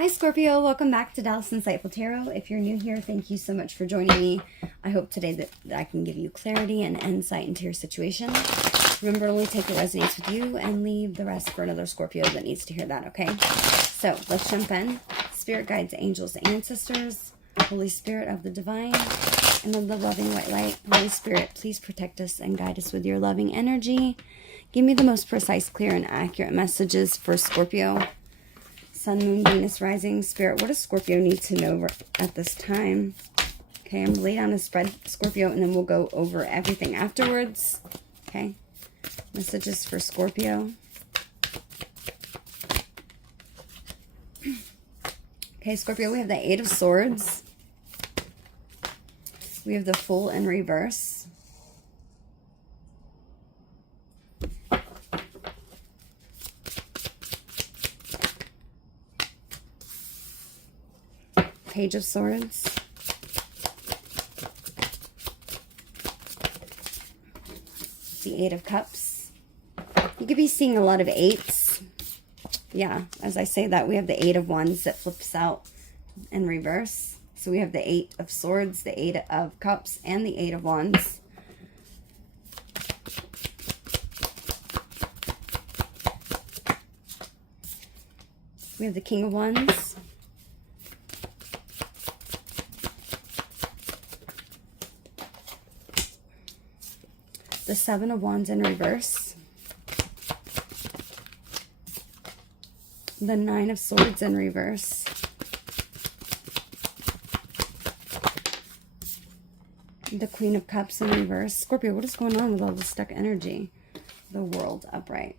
Hi Scorpio, welcome back to Dallas Insightful Tarot. If you're new here, thank you so much for joining me. I hope today that I can give you clarity and insight into your situation. Remember, only take what resonates with you and leave the rest for another Scorpio that needs to hear that, okay? So let's jump in. Spirit guides, angels, ancestors, Holy Spirit of the divine, and of the loving white light. Holy Spirit, please protect us and guide us with your loving energy. Give me the most precise, clear, and accurate messages for Scorpio. Sun, Moon, Venus, Rising, Spirit. What does Scorpio need to know at this time? Okay, I'm going to lay down a spread, Scorpio, and then we'll go over everything afterwards. Okay, messages for Scorpio. Okay, Scorpio, we have the Eight of Swords. We have the Fool in reverse. Page of Swords. The Eight of Cups. You could be seeing a lot of eights. Yeah, as I say that, we have the Eight of Wands that flips out in reverse. So we have the Eight of Swords, the Eight of Cups, and the Eight of Wands. We have the King of Wands. The Seven of Wands in reverse. The Nine of Swords in reverse. The Queen of Cups in reverse. Scorpio, what is going on with all this stuck energy? The World upright.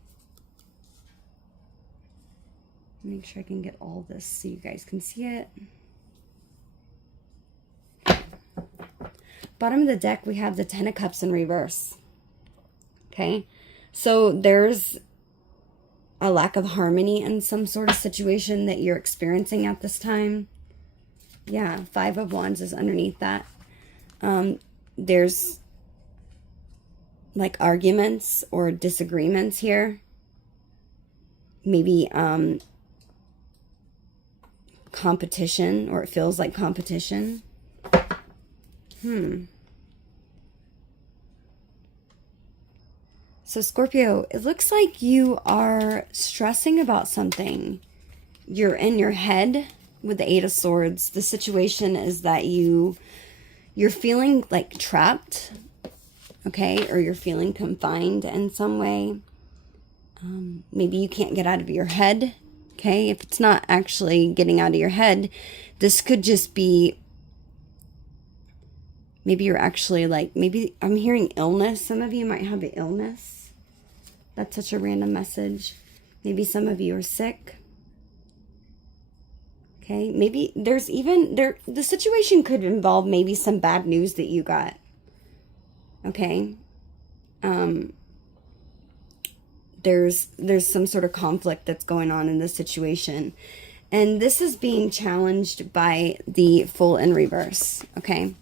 Make sure I can get all this so you guys can see it. Bottom of the deck, we have the Ten of Cups in reverse. Okay, so there's a lack of harmony in some sort of situation that you're experiencing at this time. Yeah, Five of Wands is underneath that. There's like arguments or disagreements here. Maybe competition, or it feels like competition. So Scorpio, it looks like you are stressing about something. You're in your head with the Eight of Swords. The situation is that you're feeling like trapped, okay? Or you're feeling confined in some way. Maybe you can't get out of your head, okay? If it's not actually getting out of your head, this could just be, maybe you're actually like, maybe I'm hearing illness. Some of you might have an illness. That's such a random message. Maybe some of you are sick. Okay, maybe there's even, the situation could involve maybe some bad news that you got. Okay. There's some sort of conflict that's going on in this situation. And this is being challenged by the Fool in reverse. Okay.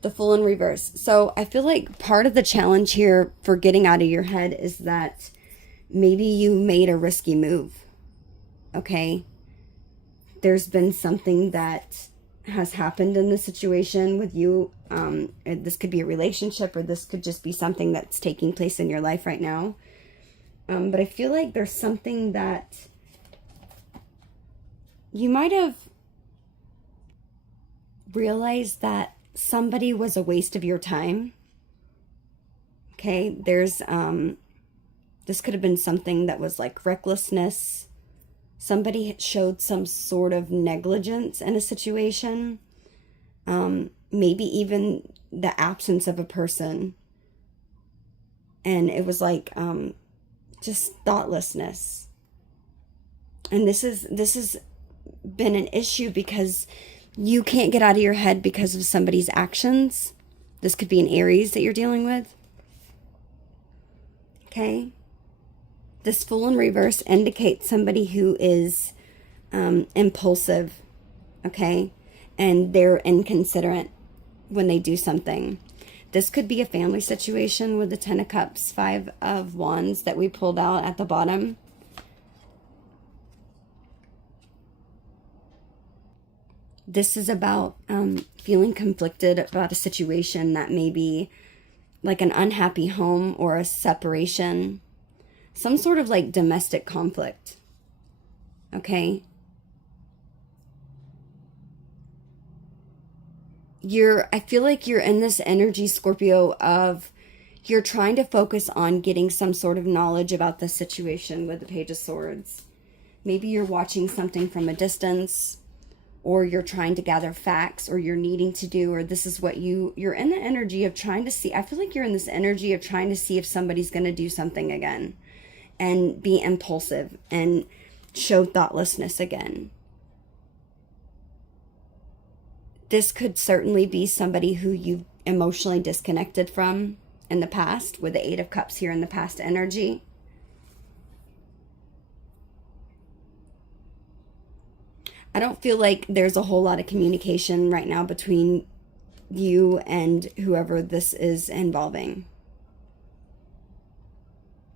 The Fool in reverse. So I feel like part of the challenge here for getting out of your head is that maybe you made a risky move. Okay. There's been something that has happened in the situation with you. This could be a relationship, or this could just be something that's taking place in your life right now. But I feel like there's something that you might have realized that somebody was a waste of your time. Okay, there's this could have been something that was like recklessness. Somebody showed some sort of negligence in a situation. Maybe even the absence of a person. And it was like just thoughtlessness. And this has been an issue because you can't get out of your head because of somebody's actions. This could be an Aries that you're dealing with. Okay. This Fool in reverse indicates somebody who is impulsive. Okay. And they're inconsiderate when they do something. This could be a family situation with the Ten of Cups, Five of Wands that we pulled out at the bottom. This is about feeling conflicted about a situation that may be like an unhappy home or a separation, some sort of like domestic conflict. Okay? I feel like you're in this energy, Scorpio, of you're trying to focus on getting some sort of knowledge about the situation with the Page of Swords. Maybe you're watching something from a distance, or you're trying to gather facts, or you're needing to do, or this is what you're in the energy of trying to see. I feel like you're in this energy of trying to see if somebody's going to do something again and be impulsive and show thoughtlessness again. This could certainly be somebody who you've emotionally disconnected from in the past, with the Eight of Cups here in the past energy. I don't feel like there's a whole lot of communication right now between you and whoever this is involving.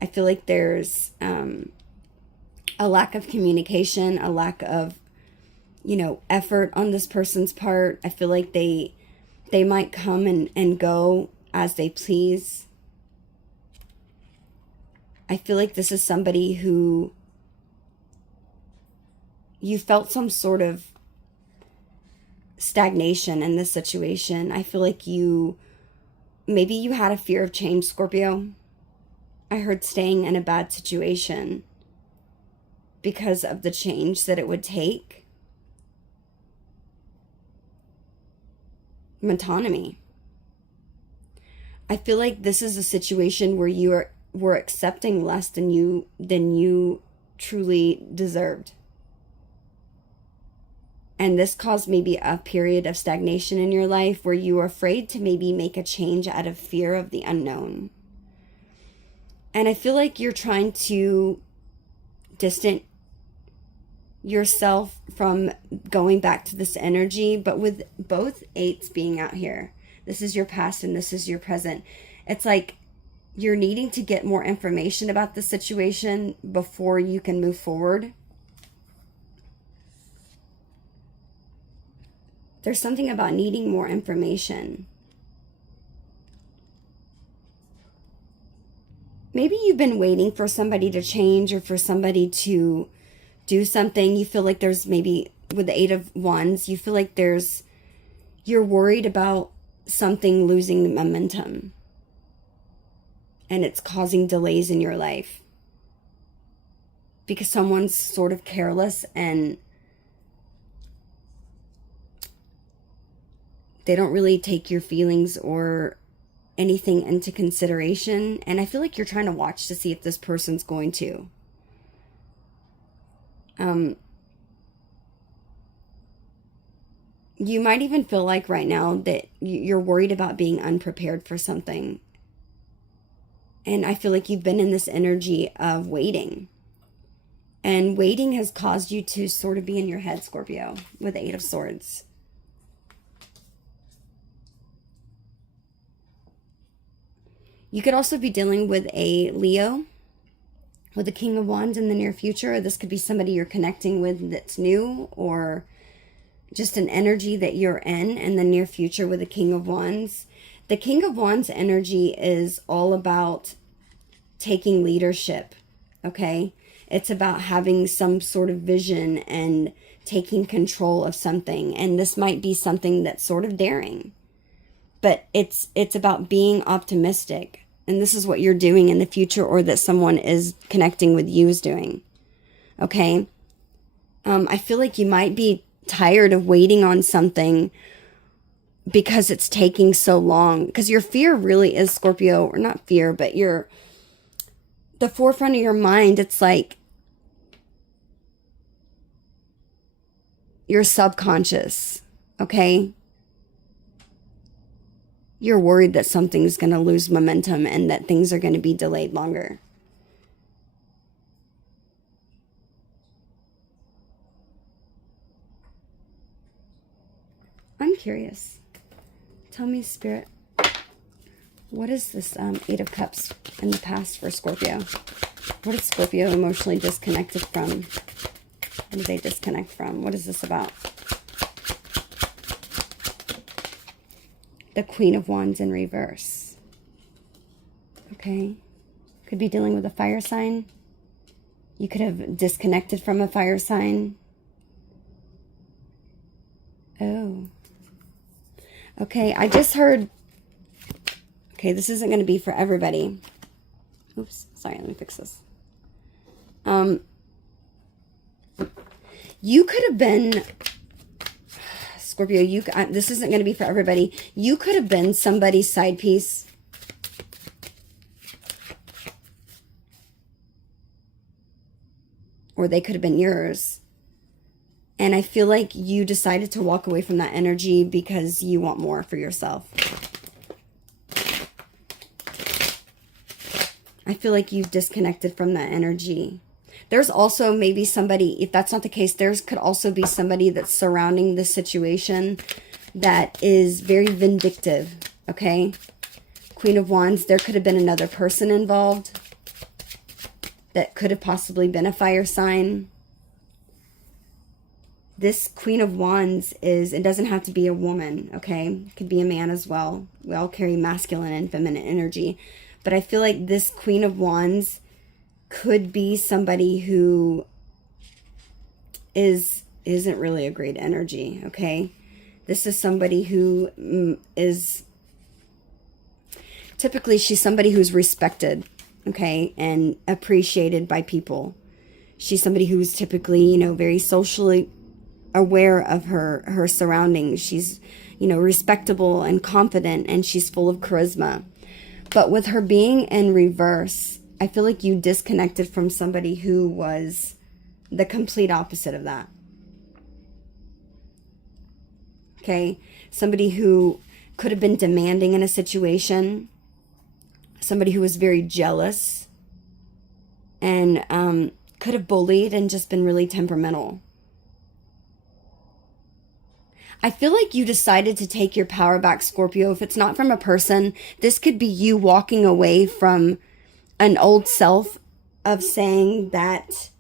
I feel like there's a lack of communication, a lack of, effort on this person's part. I feel like they might come and go as they please. I feel like this is somebody who you felt some sort of stagnation in this situation. I feel like maybe you had a fear of change, Scorpio. I heard staying in a bad situation because of the change that it would take. Autonomy. I feel like this is a situation where were accepting less than you truly deserved. And this caused maybe a period of stagnation in your life where you were afraid to maybe make a change out of fear of the unknown. And I feel like you're trying to distance yourself from going back to this energy, but with both eights being out here, this is your past and this is your present. It's like you're needing to get more information about the situation before you can move forward. There's something about needing more information. Maybe you've been waiting for somebody to change or for somebody to do something. You feel like there's maybe, with the Eight of Wands, you feel like you're worried about something losing momentum. And it's causing delays in your life. Because someone's sort of careless and they don't really take your feelings or anything into consideration. And I feel like you're trying to watch to see if this person's going to. You might even feel like right now that you're worried about being unprepared for something. And I feel like you've been in this energy of waiting. And waiting has caused you to sort of be in your head, Scorpio, with the Eight of Swords. You could also be dealing with a Leo, with the King of Wands in the near future. This could be somebody you're connecting with that's new, or just an energy that you're in the near future with the King of Wands. The King of Wands energy is all about taking leadership, okay? It's about having some sort of vision and taking control of something. And this might be something that's sort of daring. But it's about being optimistic. And this is what you're doing in the future, or that someone is connecting with you is doing. Okay? I feel like you might be tired of waiting on something because it's taking so long. Because your fear really is, Scorpio, or not fear, but the forefront of your mind, it's like your subconscious, okay? You're worried that something's going to lose momentum and that things are going to be delayed longer. I'm curious. Tell me, Spirit, what is this Eight of Cups in the past for Scorpio? What is Scorpio emotionally disconnected from? What do they disconnect from? What is this about? the Queen of Wands in reverse. Okay. Could be dealing with a fire sign. You could have disconnected from a fire sign. Oh. Okay, I just heard... Okay, this isn't going to be for everybody. Oops, sorry, let me fix this. You could have been... Scorpio, this isn't going to be for everybody. You could have been somebody's side piece. Or they could have been yours. And I feel like you decided to walk away from that energy because you want more for yourself. I feel like you've disconnected from that energy. There's also maybe somebody, if that's not the case, there could also be somebody that's surrounding the situation that is very vindictive, okay? Queen of Wands, there could have been another person involved that could have possibly been a fire sign. This Queen of Wands is, it doesn't have to be a woman, okay? It could be a man as well. We all carry masculine and feminine energy. But I feel like this Queen of Wands could be somebody who isn't really a great energy, okay? This is somebody who is, typically she's somebody who's respected, okay, and appreciated by people. She's somebody who's typically, you know, very socially aware of her surroundings. She's, you know, respectable and confident, and she's full of charisma. But with her being in reverse, I feel like you disconnected from somebody who was the complete opposite of that. Okay? Somebody who could have been demanding in a situation. Somebody who was very jealous. And could have bullied and just been really temperamental. I feel like you decided to take your power back, Scorpio. If it's not from a person, this could be you walking away from an old self of saying that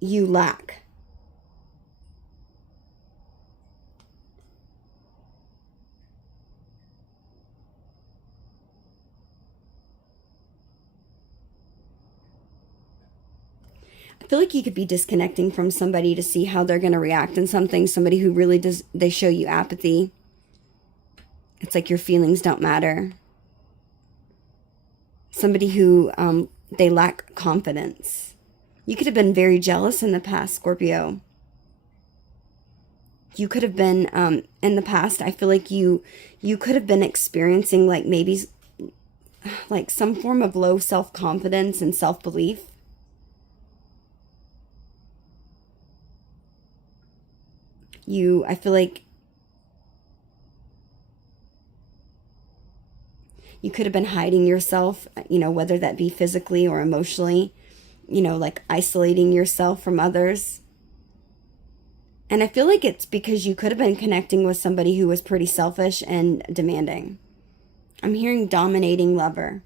you lack. I feel like you could be disconnecting from somebody to see how they're going to react in something. Somebody who really does, they show you apathy. It's like your feelings don't matter. Somebody who, they lack confidence. You could have been very jealous in the past, Scorpio. You could have been, in the past, I feel like you could have been experiencing like maybe like some form of low self-confidence and self-belief. I feel like you could have been hiding yourself, you know, whether that be physically or emotionally, you know, like isolating yourself from others. And I feel like it's because you could have been connecting with somebody who was pretty selfish and demanding. I'm hearing dominating lover.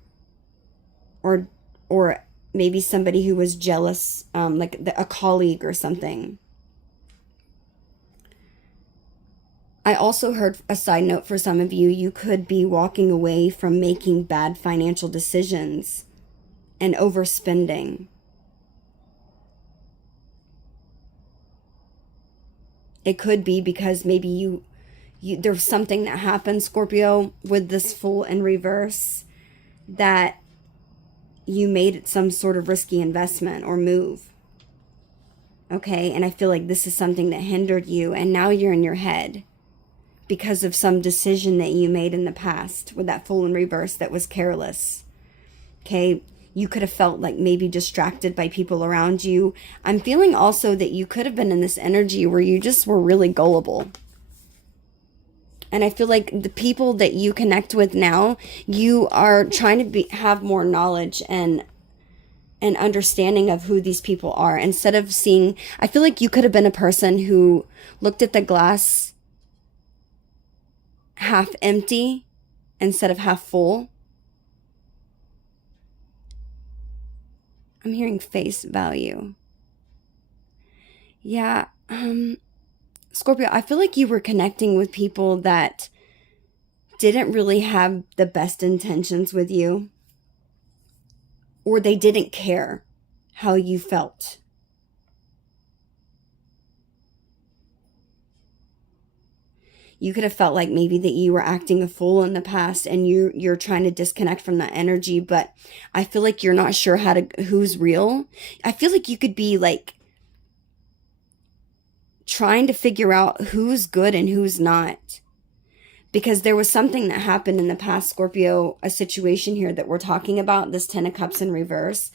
Or maybe somebody who was jealous, like a colleague or something. I also heard a side note for some of you. You could be walking away from making bad financial decisions and overspending. It could be because maybe there's something that happened, Scorpio, with this Fool in reverse, that you made some sort of risky investment or move. Okay, and I feel like this is something that hindered you, and now you're in your head because of some decision that you made in the past with that Fool in reverse that was careless. Okay, you could have felt like maybe distracted by people around you. I'm feeling also that you could have been in this energy where you just were really gullible. And I feel like the people that you connect with now, you are trying to have more knowledge and understanding of who these people are. Instead of seeing, I feel like you could have been a person who looked at the glass half empty instead of half full. I'm hearing face value. Yeah, Scorpio, I feel like you were connecting with people that didn't really have the best intentions with you, or they didn't care how you felt. You could have felt like maybe that you were acting a fool in the past and you're trying to disconnect from that energy, but I feel like you're not sure who's real. I feel like you could be like trying to figure out who's good and who's not. Because there was something that happened in the past, Scorpio, a situation here that we're talking about, this 10 of Cups in reverse.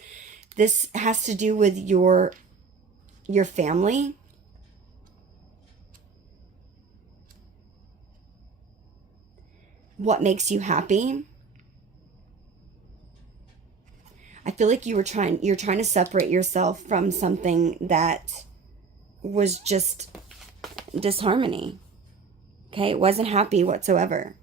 This has to do with your family. What makes you happy. I feel like you're trying to separate yourself from something that was just disharmony. Okay, it wasn't happy whatsoever.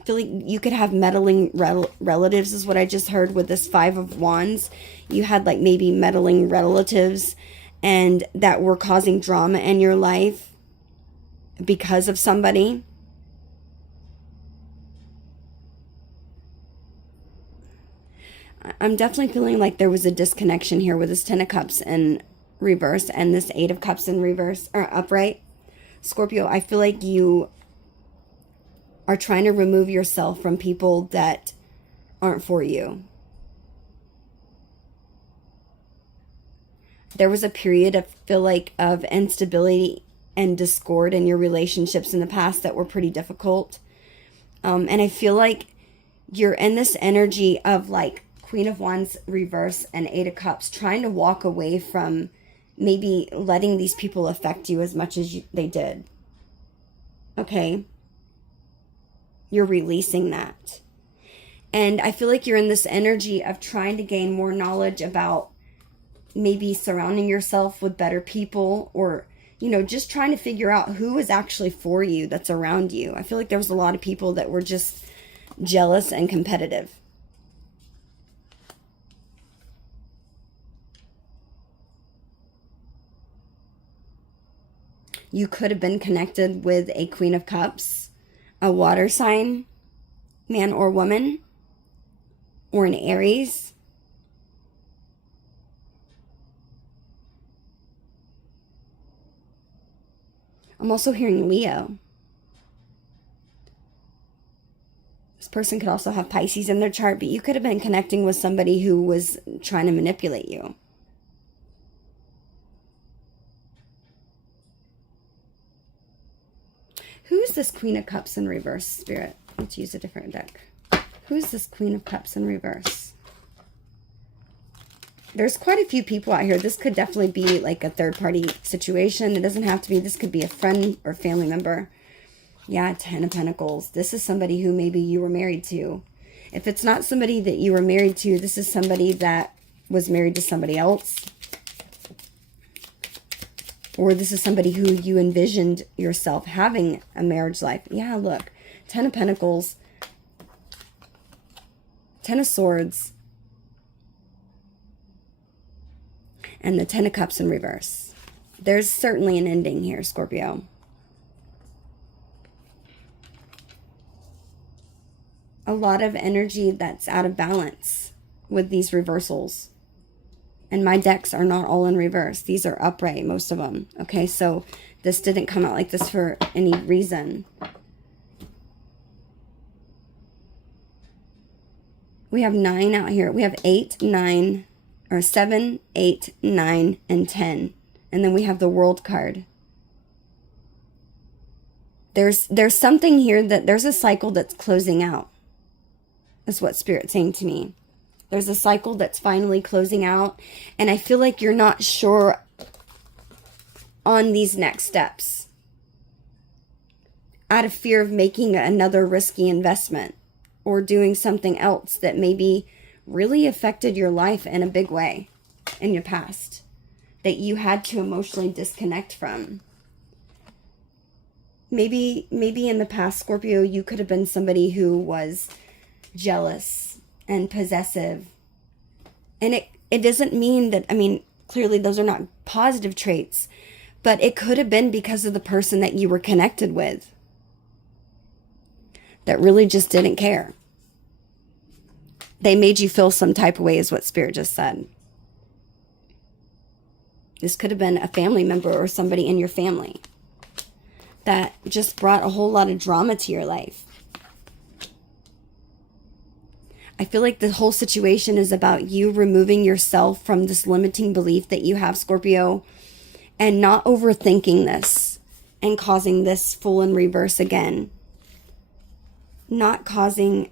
I feel like you could have meddling relatives is what I just heard with this 5 of Wands. You had like maybe meddling relatives and that were causing drama in your life because of somebody. I'm definitely feeling like there was a disconnection here with this 10 of Cups in reverse and this 8 of Cups in reverse or upright. Scorpio, I feel like you are trying to remove yourself from people that aren't for you. There was a period, I feel like, of instability and discord in your relationships in the past that were pretty difficult. And I feel like you're in this energy of like Queen of Wands reverse and 8 of Cups, trying to walk away from maybe letting these people affect you as much as they did. Okay? You're releasing that. And I feel like you're in this energy of trying to gain more knowledge about maybe surrounding yourself with better people, or, you know, just trying to figure out who is actually for you that's around you. I feel like there was a lot of people that were just jealous and competitive. You could have been connected with a Queen of Cups, a water sign, man or woman, or an Aries. I'm also hearing Leo. This person could also have Pisces in their chart, but you could have been connecting with somebody who was trying to manipulate you. Who's this Queen of Cups in reverse, Spirit? Let's use a different deck. Who's this Queen of Cups in reverse? There's quite a few people out here. This could definitely be like a third-party situation. It doesn't have to be. This could be a friend or family member. Yeah, 10 of Pentacles. This is somebody who maybe you were married to. If it's not somebody that you were married to, this is somebody that was married to somebody else. Or this is somebody who you envisioned yourself having a marriage life. Yeah, look. 10 of Pentacles. 10 of Swords. And the 10 of Cups in reverse. There's certainly an ending here, Scorpio. A lot of energy that's out of balance with these reversals. And my decks are not all in reverse. These are upright, most of them. Okay, so this didn't come out like this for any reason. We have 9 out here. We have 8, 9, or 7, 8, 9, and 10. And then we have the World card. There's something here that there's a cycle that's closing out. That's what Spirit's saying to me. There's a cycle that's finally closing out. And I feel like you're not sure on these next steps. Out of fear of making another risky investment. Or doing something else that maybe really affected your life in a big way in your past. That you had to emotionally disconnect from. Maybe in the past, Scorpio, you could have been somebody who was jealous and possessive. And it doesn't mean that, I mean, clearly those are not positive traits, but it could have been because of the person that you were connected with. that really just didn't care. They made you feel some type of way is what Spirit just said. This could have been a family member or somebody in your family that just brought a whole lot of drama to your life. I feel like the whole situation is about you removing yourself from this limiting belief that you have, Scorpio, and not overthinking this and causing this full in reverse again. Not causing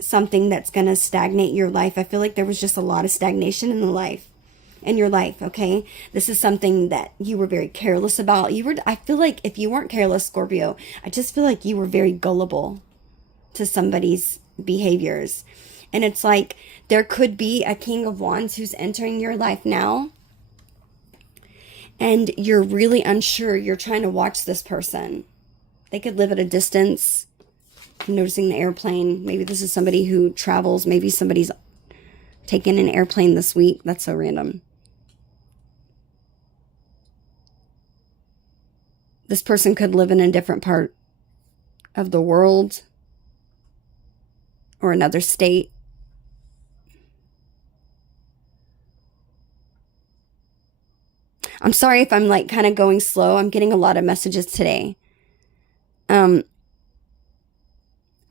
something that's going to stagnate your life. I feel like there was just a lot of stagnation in your life, okay? This is something that you were very careless about. I feel like if you weren't careless, Scorpio, I just feel like you were very gullible to somebody's behaviors. And it's like there could be a King of Wands who's entering your life now, and you're really unsure. You're trying to watch this person. They could live at a distance. I'm noticing the airplane. Maybe this is somebody who travels. Maybe somebody's taken an airplane this week. That's so random. This person could live in a different part of the world or another state. I'm sorry if I'm like kind of going slow. I'm getting a lot of messages today.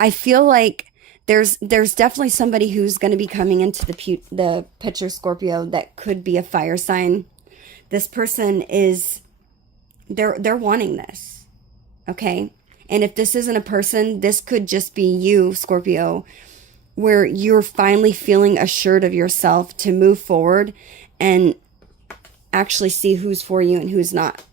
I feel like there's definitely somebody who's going to be coming into the picture, Scorpio, that could be a fire sign. This person is, they're wanting this, okay? And if this isn't a person, this could just be you, Scorpio, where you're finally feeling assured of yourself to move forward and actually see who's for you and who's not.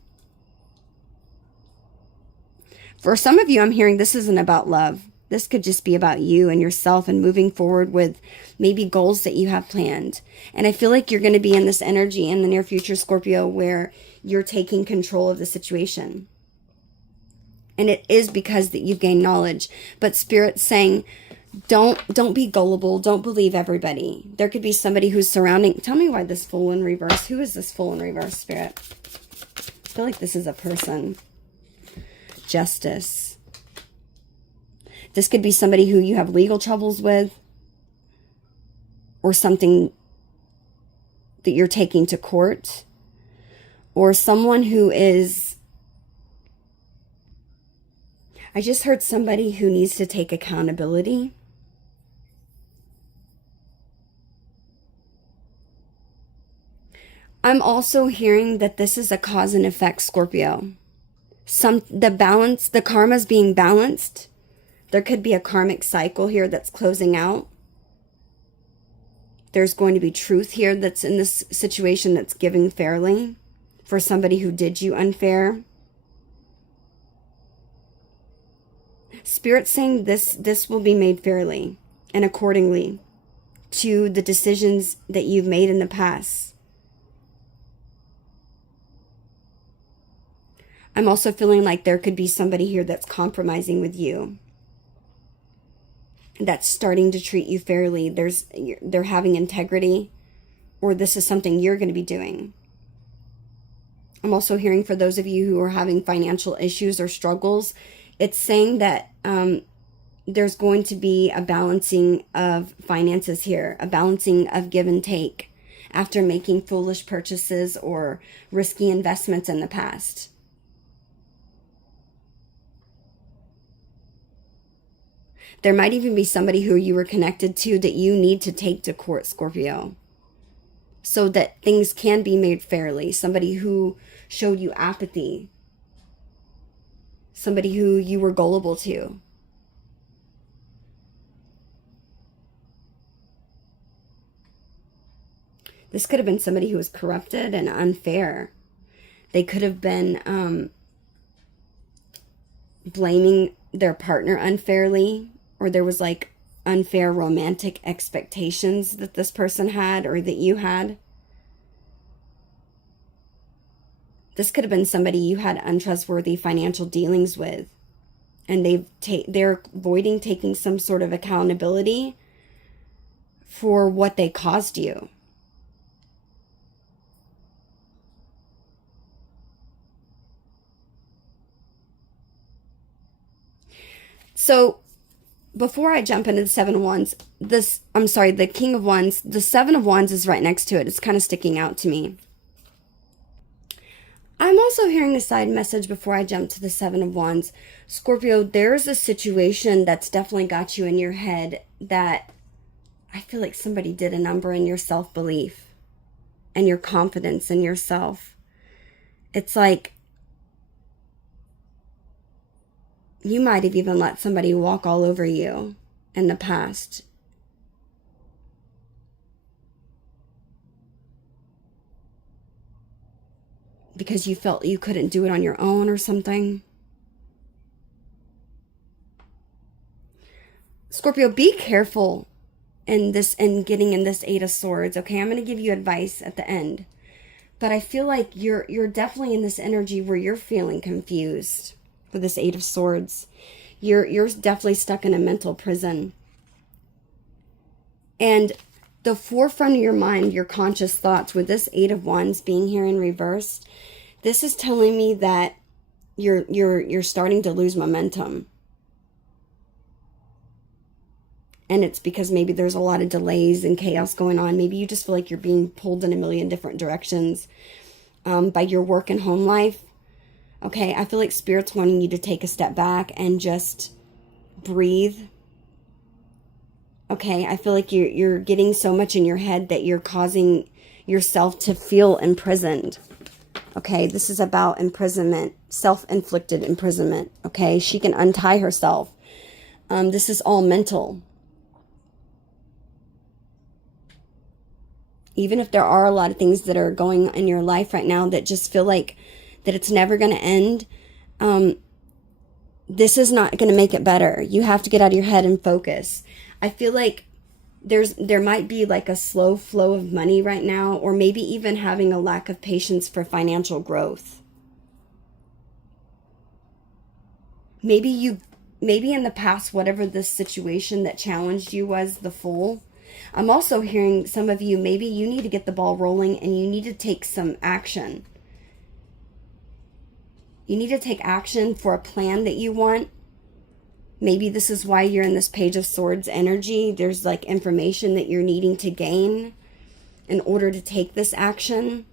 For some of you, I'm hearing this isn't about love. This could just be about you and yourself and moving forward with maybe goals that you have planned. And I feel like you're going to be in this energy in the near future, Scorpio, where you're taking control of the situation. And it is because that you've gained knowledge. But Spirit's saying, don't be gullible. Don't believe everybody. There could be somebody who's surrounding. Tell me why this Fool in reverse. Who is this Fool in reverse, Spirit? I feel like this is a person. Justice. This could be somebody who you have legal troubles with, or something that you're taking to court, or someone who is, I just heard somebody who needs to take accountability. I'm also hearing that this is a cause and effect, Scorpio. The karma's being balanced. There could be a karmic cycle here that's closing out. There's going to be truth here that's in this situation that's giving fairly for somebody who did you unfair. Spirit's saying this will be made fairly and accordingly to the decisions that you've made in the past. I'm also feeling like there could be somebody here that's compromising with you, that's starting to treat you fairly. They're having integrity, or this is something you're going to be doing. I'm also hearing for those of you who are having financial issues or struggles, it's saying that there's going to be a balancing of finances here, a balancing of give and take after making foolish purchases or risky investments in the past. There might even be somebody who you were connected to that you need to take to court, Scorpio, so that things can be made fairly. Somebody who showed you apathy. Somebody who you were gullible to. This could have been somebody who was corrupted and unfair. They could have been blaming their partner unfairly, or there was like unfair romantic expectations that this person had or that you had. This could have been somebody you had untrustworthy financial dealings with, and they're avoiding taking some sort of accountability for what they caused you. So before I jump into the Seven of Wands, the King of Wands, the Seven of Wands is right next to it. It's kind of sticking out to me. I'm also hearing a side message before I jump to the Seven of Wands. Scorpio, there's a situation that's definitely got you in your head that I feel like somebody did a number in your self-belief and your confidence in yourself. It's like you might have even let somebody walk all over you in the past. Because you felt you couldn't do it on your own or something. Scorpio, be careful in getting in this Eight of Swords. Okay, I'm going to give you advice at the end. But I feel like you're definitely in this energy where you're feeling confused with this Eight of Swords. You're definitely stuck in a mental prison. And the forefront of your mind, your conscious thoughts, with this Eight of Wands being here in reverse, this is telling me that you're starting to lose momentum. And it's because maybe there's a lot of delays and chaos going on. Maybe you just feel like you're being pulled in a million different directions by your work and home life. Okay, I feel like Spirit's wanting you to take a step back and just breathe. Okay, I feel like you're getting so much in your head that you're causing yourself to feel imprisoned. Okay, this is about imprisonment, self-inflicted imprisonment. Okay, she can untie herself. This is all mental. Even if there are a lot of things that are going in your life right now that just feel like that it's never going to end, this is not going to make it better. You have to get out of your head and focus. I feel like there might be like a slow flow of money right now, or maybe even having a lack of patience for financial growth. Maybe in the past, whatever the situation that challenged you was the Fool. I'm also hearing some of you, maybe you need to get the ball rolling and you need to take some action. You need to take action for a plan that you want. Maybe this is why you're in this Page of Swords energy. There's like information that you're needing to gain in order to take this action.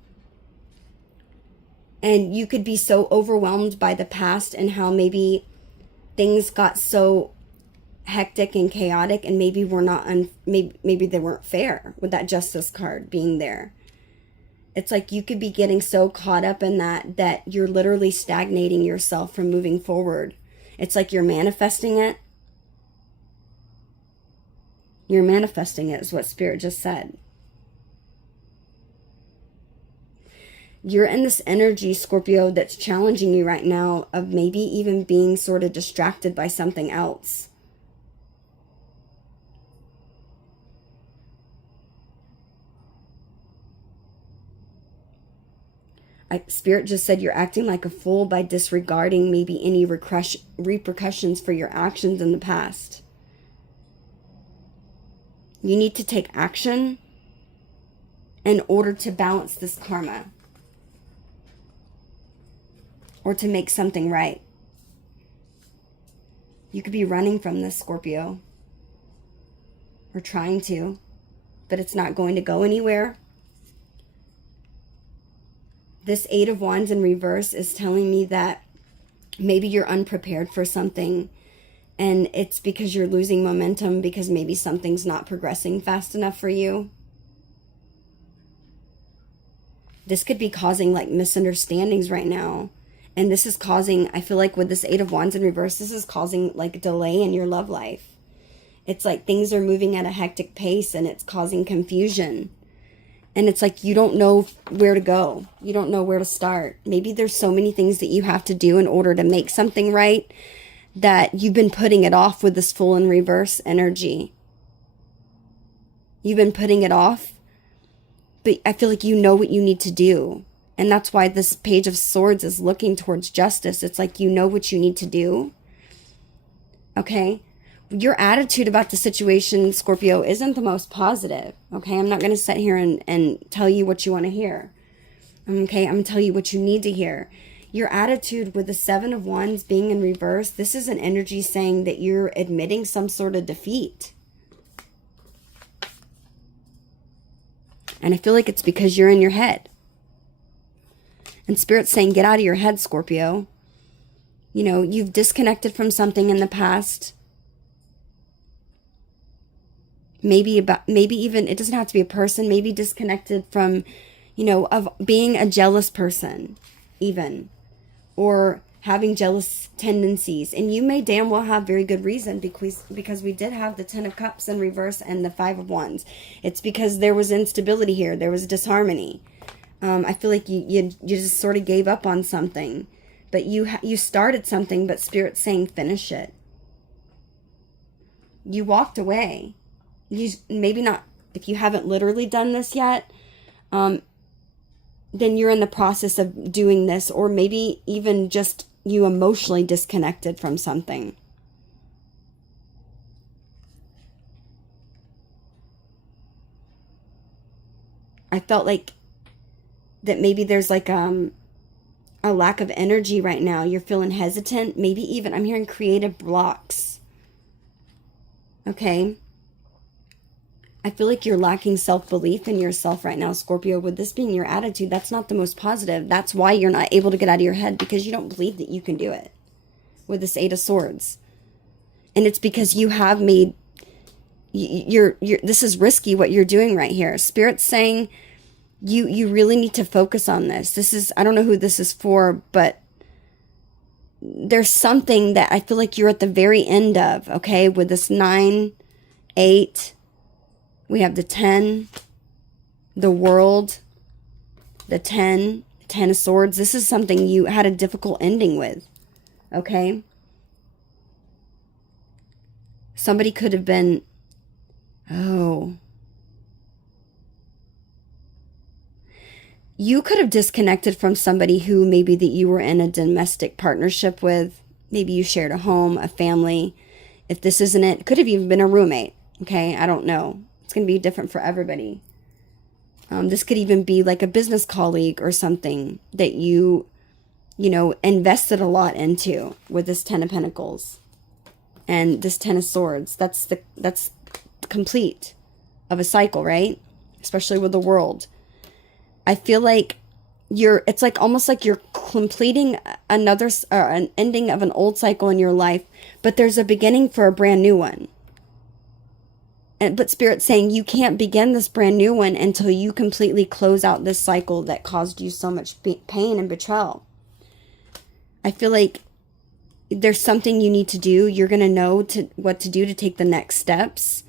And you could be so overwhelmed by the past and how maybe things got so hectic and chaotic, and maybe maybe they weren't fair with that Justice card being there. It's like you could be getting so caught up in that you're literally stagnating yourself from moving forward. It's like you're manifesting it. You're manifesting it is what Spirit just said. You're in this energy, Scorpio, that's challenging you right now of maybe even being sort of distracted by something else. Spirit just said you're acting like a fool by disregarding maybe any repercussions for your actions in the past. You need to take action in order to balance this karma, or to make something right. You could be running from this, Scorpio, or trying to, but it's not going to go anywhere. This Eight of Wands in reverse is telling me that maybe you're unprepared for something, and it's because you're losing momentum because maybe something's not progressing fast enough for you. This could be causing like misunderstandings right now. And this is causing, I feel like with this Eight of Wands in reverse, this is causing like a delay in your love life. It's like things are moving at a hectic pace and it's causing confusion. And it's like you don't know where to go. You don't know where to start. Maybe there's so many things that you have to do in order to make something right that you've been putting it off with this Fool in reverse energy. You've been putting it off, but I feel like you know what you need to do. And that's why this Page of Swords is looking towards justice. It's like you know what you need to do. Okay? Your attitude about the situation, Scorpio, isn't the most positive. Okay? I'm not going to sit here and tell you what you want to hear. Okay? I'm going to tell you what you need to hear. Your attitude with the Seven of Wands being in reverse, this is an energy saying that you're admitting some sort of defeat. And I feel like it's because you're in your head. And Spirit's saying, get out of your head, Scorpio. You know, you've disconnected from something in the past. Maybe even, it doesn't have to be a person, maybe disconnected from, you know, of being a jealous person, even. Or having jealous tendencies. And you may damn well have very good reason, because we did have the Ten of Cups in reverse and the Five of Wands. It's because there was instability here. There was disharmony. I feel like you just sort of gave up on something. But you started something, but Spirit's saying finish it. You walked away. You maybe not, if you haven't literally done this yet, then you're in the process of doing this, or maybe even just you emotionally disconnected from something. I felt like that maybe there's like a lack of energy right now. You're feeling hesitant. Maybe even, I'm hearing creative blocks. Okay. I feel like you're lacking self-belief in yourself right now, Scorpio. With this being your attitude, that's not the most positive. That's why you're not able to get out of your head, because you don't believe that you can do it with this Eight of Swords. And it's because you have made, this is risky what you're doing right here. Spirit's saying you really need to focus on this. This is, I don't know who this is for, but there's something that I feel like you're at the very end of, okay? With this 9, 8, we have the 10, the World, the 10 of Swords. This is something you had a difficult ending with, okay? Somebody could have been, you could have disconnected from somebody who maybe that you were in a domestic partnership with. Maybe you shared a home, a family. If this isn't it, could have even been a roommate, okay? I don't know. It's going to be different for everybody. This could even be like a business colleague or something that you know, invested a lot into with this 10 of Pentacles and this 10 of Swords. That's complete of a cycle, right? Especially with the World. I feel like it's like almost like you're completing an ending of an old cycle in your life, but there's a beginning for a brand new one. But Spirit's saying you can't begin this brand new one until you completely close out this cycle that caused you so much pain and betrayal. I feel like there's something you need to do. You're going to know what to do to take the next steps.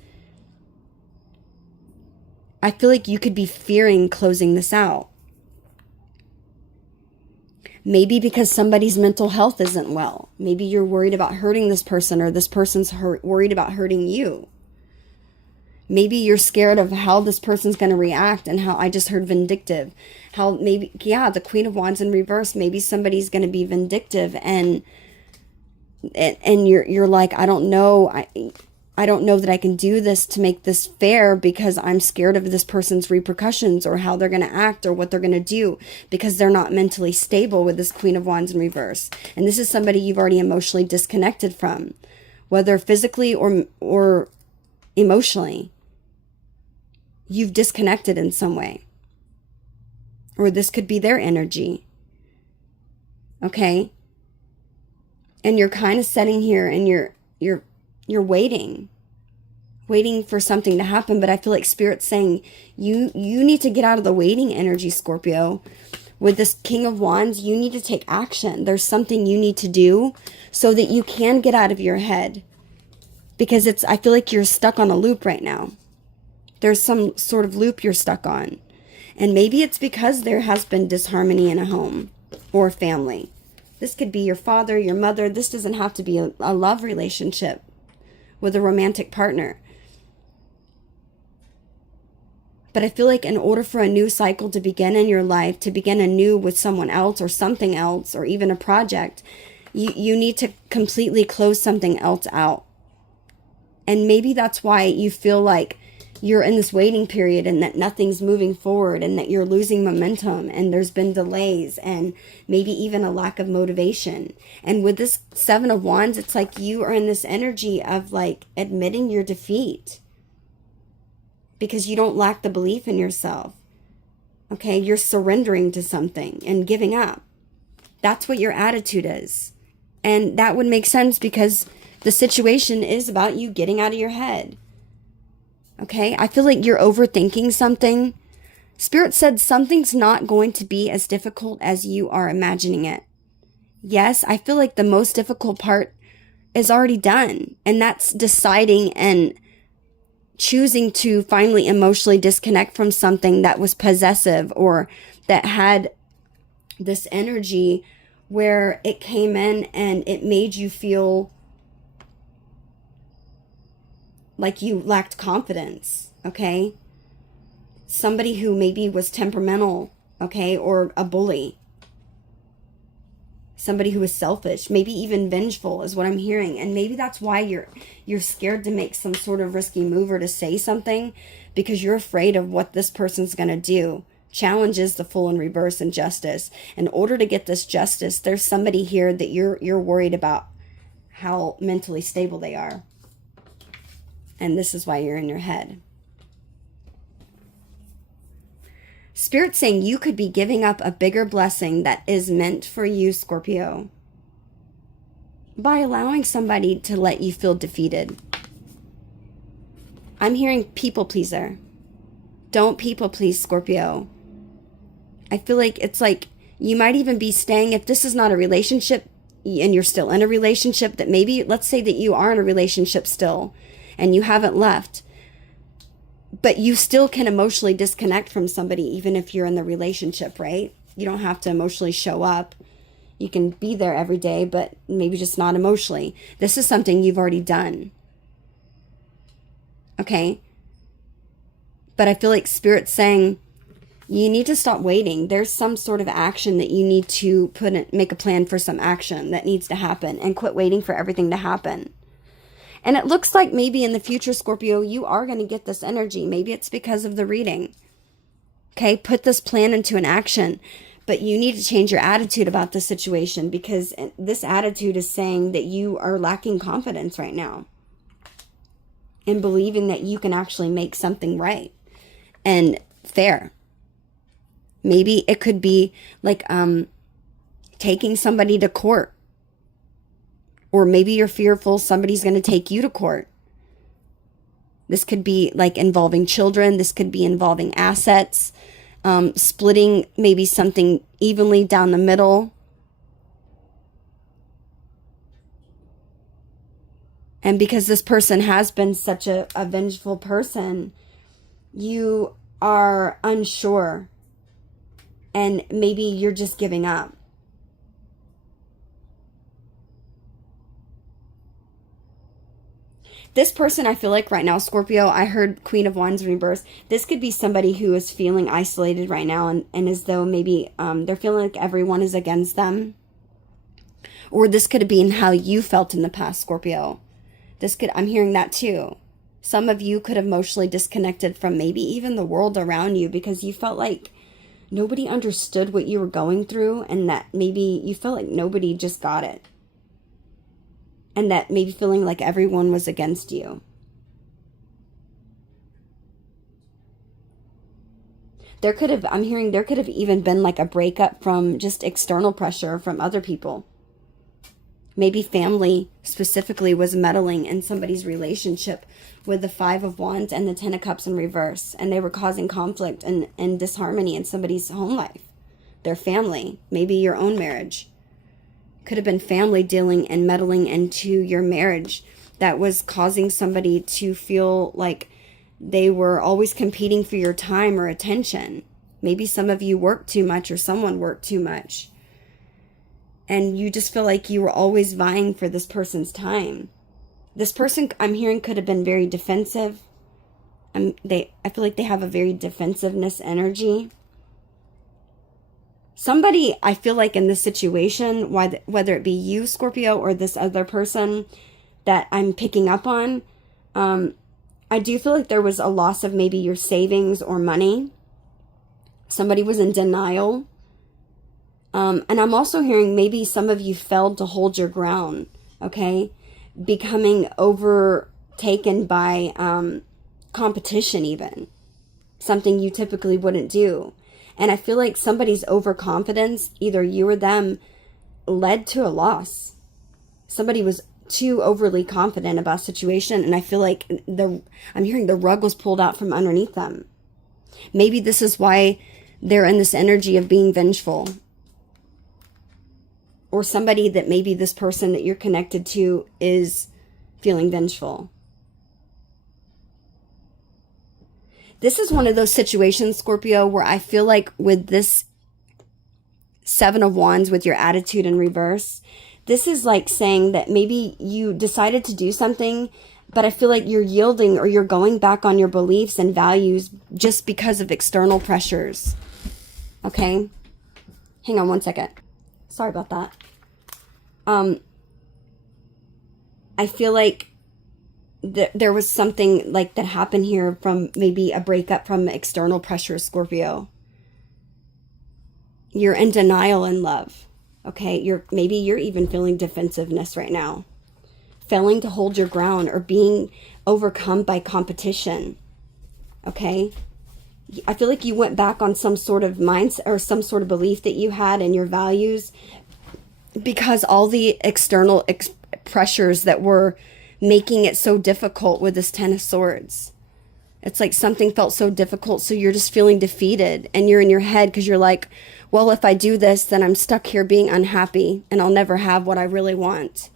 I feel like you could be fearing closing this out. Maybe because somebody's mental health isn't well. Maybe you're worried about hurting this person, or this person's worried about hurting you. Maybe you're scared of how this person's going to react, and how I just heard vindictive. How maybe, yeah, the Queen of Wands in reverse. Maybe somebody's going to be vindictive, and you're like, I don't know. I don't know that I can do this to make this fair, because I'm scared of this person's repercussions, or how they're going to act, or what they're going to do, because they're not mentally stable with this Queen of Wands in reverse. And this is somebody you've already emotionally disconnected from, whether physically or emotionally. You've disconnected in some way. Or this could be their energy. Okay? And you're kind of sitting here and you're waiting for something to happen. But I feel like Spirit's saying you need to get out of the waiting energy, Scorpio. With this King of Wands, you need to take action. There's something you need to do so that you can get out of your head. Because I feel like you're stuck on a loop right now. There's some sort of loop you're stuck on. And maybe it's because there has been disharmony in a home or family. This could be your father, your mother. This doesn't have to be a love relationship with a romantic partner. But I feel like in order for a new cycle to begin in your life, to begin anew with someone else or something else, or even a project, you need to completely close something else out. And maybe that's why you feel like you're in this waiting period and that nothing's moving forward and that you're losing momentum and there's been delays and maybe even a lack of motivation. And with this Seven of Wands, it's like you are in this energy of like admitting your defeat because you don't lack the belief in yourself. Okay, you're surrendering to something and giving up. That's what your attitude is. And that would make sense because the situation is about you getting out of your head. Okay, I feel like you're overthinking something. Spirit said something's not going to be as difficult as you are imagining it. Yes, I feel like the most difficult part is already done. And that's deciding and choosing to finally emotionally disconnect from something that was possessive or that had this energy where it came in and it made you feel like you lacked confidence, okay? Somebody who maybe was temperamental, okay, or a bully. Somebody who was selfish, maybe even vengeful is what I'm hearing. And maybe that's why you're scared to make some sort of risky move or to say something because you're afraid of what this person's going to do. Challenge is the Fool in reverse and Justice. In order to get this justice, there's somebody here that you're worried about how mentally stable they are. And this is why you're in your head. Spirit's saying you could be giving up a bigger blessing that is meant for you, Scorpio, by allowing somebody to let you feel defeated. I'm hearing people pleaser. Don't people please, Scorpio. I feel like it's like you might even be staying, if this is not a relationship and you're still in a relationship, that maybe, let's say that you are in a relationship still, and you haven't left, but you still can emotionally disconnect from somebody even if you're in the relationship, right? You don't have to emotionally show up. You can be there every day, but maybe just not emotionally. This is something you've already done. Okay? But I feel like Spirit's saying you need to stop waiting. There's some sort of action that you need to make a plan for, some action that needs to happen, and quit waiting for everything to happen. And it looks like maybe in the future, Scorpio, you are going to get this energy. Maybe it's because of the reading. Okay, put this plan into an action. But you need to change your attitude about the situation because this attitude is saying that you are lacking confidence right now in believing that you can actually make something right and fair. Maybe it could be like taking somebody to court. Or maybe you're fearful somebody's going to take you to court. This could be like involving children. This could be involving assets. Splitting maybe something evenly down the middle. And because this person has been such a vengeful person, you are unsure. And maybe you're just giving up. This person, I feel like right now, Scorpio, I heard Queen of Wands in reverse. This could be somebody who is feeling isolated right now and as though maybe they're feeling like everyone is against them. Or this could have been how you felt in the past, Scorpio. I'm hearing that too. Some of you could have emotionally disconnected from maybe even the world around you because you felt like nobody understood what you were going through and that maybe you felt like nobody just got it. And that maybe feeling like everyone was against you. I'm hearing there could have even been like a breakup from just external pressure from other people. Maybe family specifically was meddling in somebody's relationship with the Five of Wands and the Ten of Cups in reverse. And they were causing conflict and disharmony in somebody's home life. Their family, maybe your own marriage. Could have been family dealing and meddling into your marriage that was causing somebody to feel like they were always competing for your time or attention. Maybe some of you worked too much or someone worked too much. And you just feel like you were always vying for this person's time. This person, I'm hearing, could have been very defensive. I feel like they have a very defensiveness energy. Somebody, I feel like in this situation, whether it be you, Scorpio, or this other person that I'm picking up on, I do feel like there was a loss of maybe your savings or money. Somebody was in denial. And I'm also hearing maybe some of you failed to hold your ground, okay? Becoming overtaken by competition even. Something you typically wouldn't do. And I feel like somebody's overconfidence, either you or them, led to a loss. Somebody was too overly confident about a situation, and I feel like I'm hearing the rug was pulled out from underneath them. Maybe this is why they're in this energy of being vengeful. Or somebody that maybe this person that you're connected to is feeling vengeful. This is one of those situations, Scorpio, where I feel like with this 7 of Wands with your attitude in reverse, this is like saying that maybe you decided to do something, but I feel like you're yielding or you're going back on your beliefs and values just because of external pressures. Okay? Hang on one second. Sorry about that. I feel like there was something like that happened here from maybe a breakup from external pressure, Scorpio. You're in denial in love. Okay, maybe you're even feeling defensiveness right now. Failing to hold your ground or being overcome by competition. Okay? I feel like you went back on some sort of mindset or some sort of belief that you had in your values because all the external pressures that were making it so difficult with this 10 of Swords. It's like something felt so difficult, so you're just feeling defeated, and you're in your head because you're like, well, if I do this, then I'm stuck here being unhappy, and I'll never have what I really want.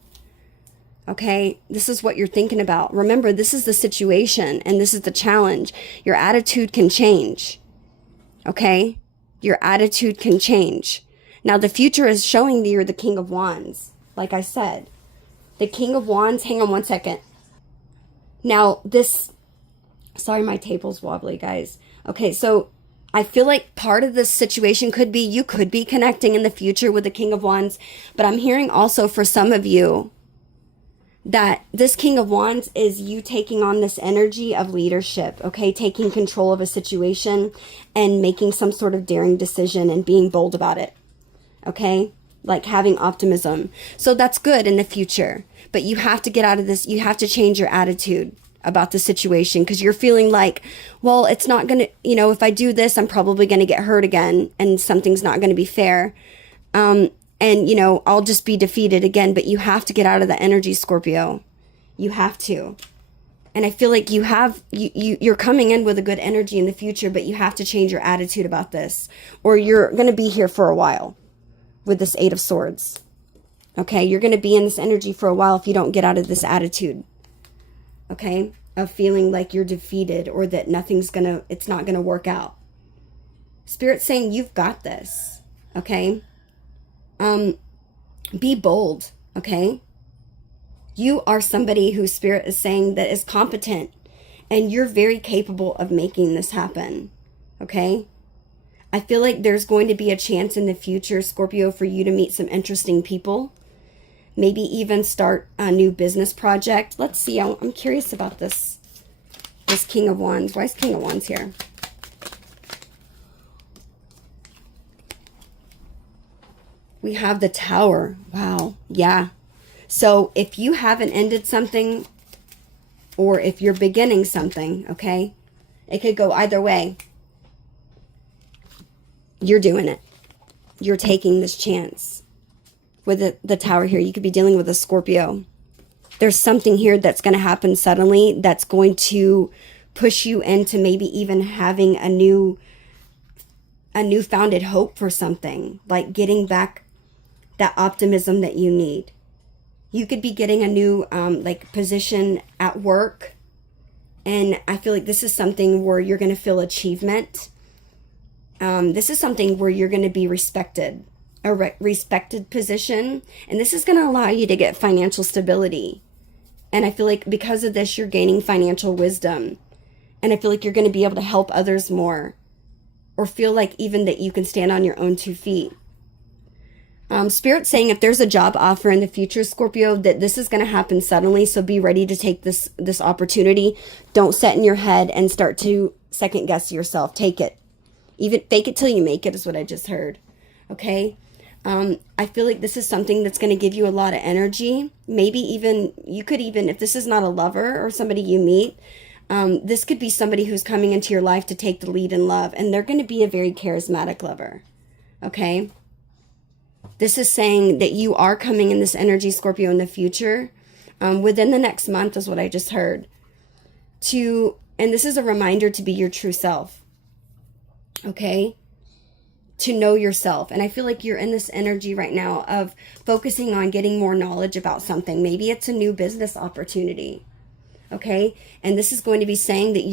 Okay? This is what you're thinking about. Remember, this is the situation, and this is the challenge. Your attitude can change. Okay? Your attitude can change. Now, the future is showing you're the King of Wands, like I said. The King of Wands, hang on one second. Now, sorry, my table's wobbly, guys. Okay, so I feel like part of this situation could be, you could be connecting in the future with the King of Wands, but I'm hearing also for some of you that this King of Wands is you taking on this energy of leadership, okay? Taking control of a situation and making some sort of daring decision and being bold about it, okay? Like having optimism. So that's good in the future. But you have to get out of this. You have to change your attitude about the situation because you're feeling like, well, it's not going to, if I do this, I'm probably going to get hurt again and something's not going to be fair. And, I'll just be defeated again. But you have to get out of the energy, Scorpio. You have to. And I feel like you're coming in with a good energy in the future, but you have to change your attitude about this or you're going to be here for a while with this 8 of Swords. Okay, you're going to be in this energy for a while if you don't get out of this attitude, okay, of feeling like you're defeated or that it's not going to work out. Spirit's saying you've got this, okay? Be bold, okay? You are somebody who Spirit is saying that is competent and you're very capable of making this happen, okay? I feel like there's going to be a chance in the future, Scorpio, for you to meet some interesting people. Maybe even start a new business project. Let's see. I'm curious about this King of Wands. Why is King of Wands here? We have the Tower. Wow. Yeah. So if you haven't ended something or if you're beginning something, okay, it could go either way. You're doing it. You're taking this chance. With the Tower here, you could be dealing with a Scorpio. There's something here that's going to happen suddenly that's going to push you into maybe even having a newfounded hope for something, like getting back that optimism that you need. You could be getting a new position at work, and I feel like this is something where you're going to feel achievement. This is something where you're going to be respected. A respected position, and this is going to allow you to get financial stability. And I feel like because of this, you're gaining financial wisdom, and I feel like you're going to be able to help others more, or feel like even that you can stand on your own 2 feet. Spirit's saying if there's a job offer in the future, Scorpio, that this is going to happen suddenly. So be ready to take this opportunity. Don't set in your head and start to second guess yourself. Take it. Even fake it till you make it is what I just heard. Okay. I feel like this is something that's going to give you a lot of energy. Maybe even, you could even, if this is not a lover or somebody you meet, this could be somebody who's coming into your life to take the lead in love. And they're going to be a very charismatic lover. Okay. This is saying that you are coming in this energy, Scorpio, in the future, within the next month is what I just heard. And this is a reminder to be your true self. Okay. To know yourself. And I feel like you're in this energy right now of focusing on getting more knowledge about something. Maybe it's a new business opportunity. Okay. And this is going to be saying that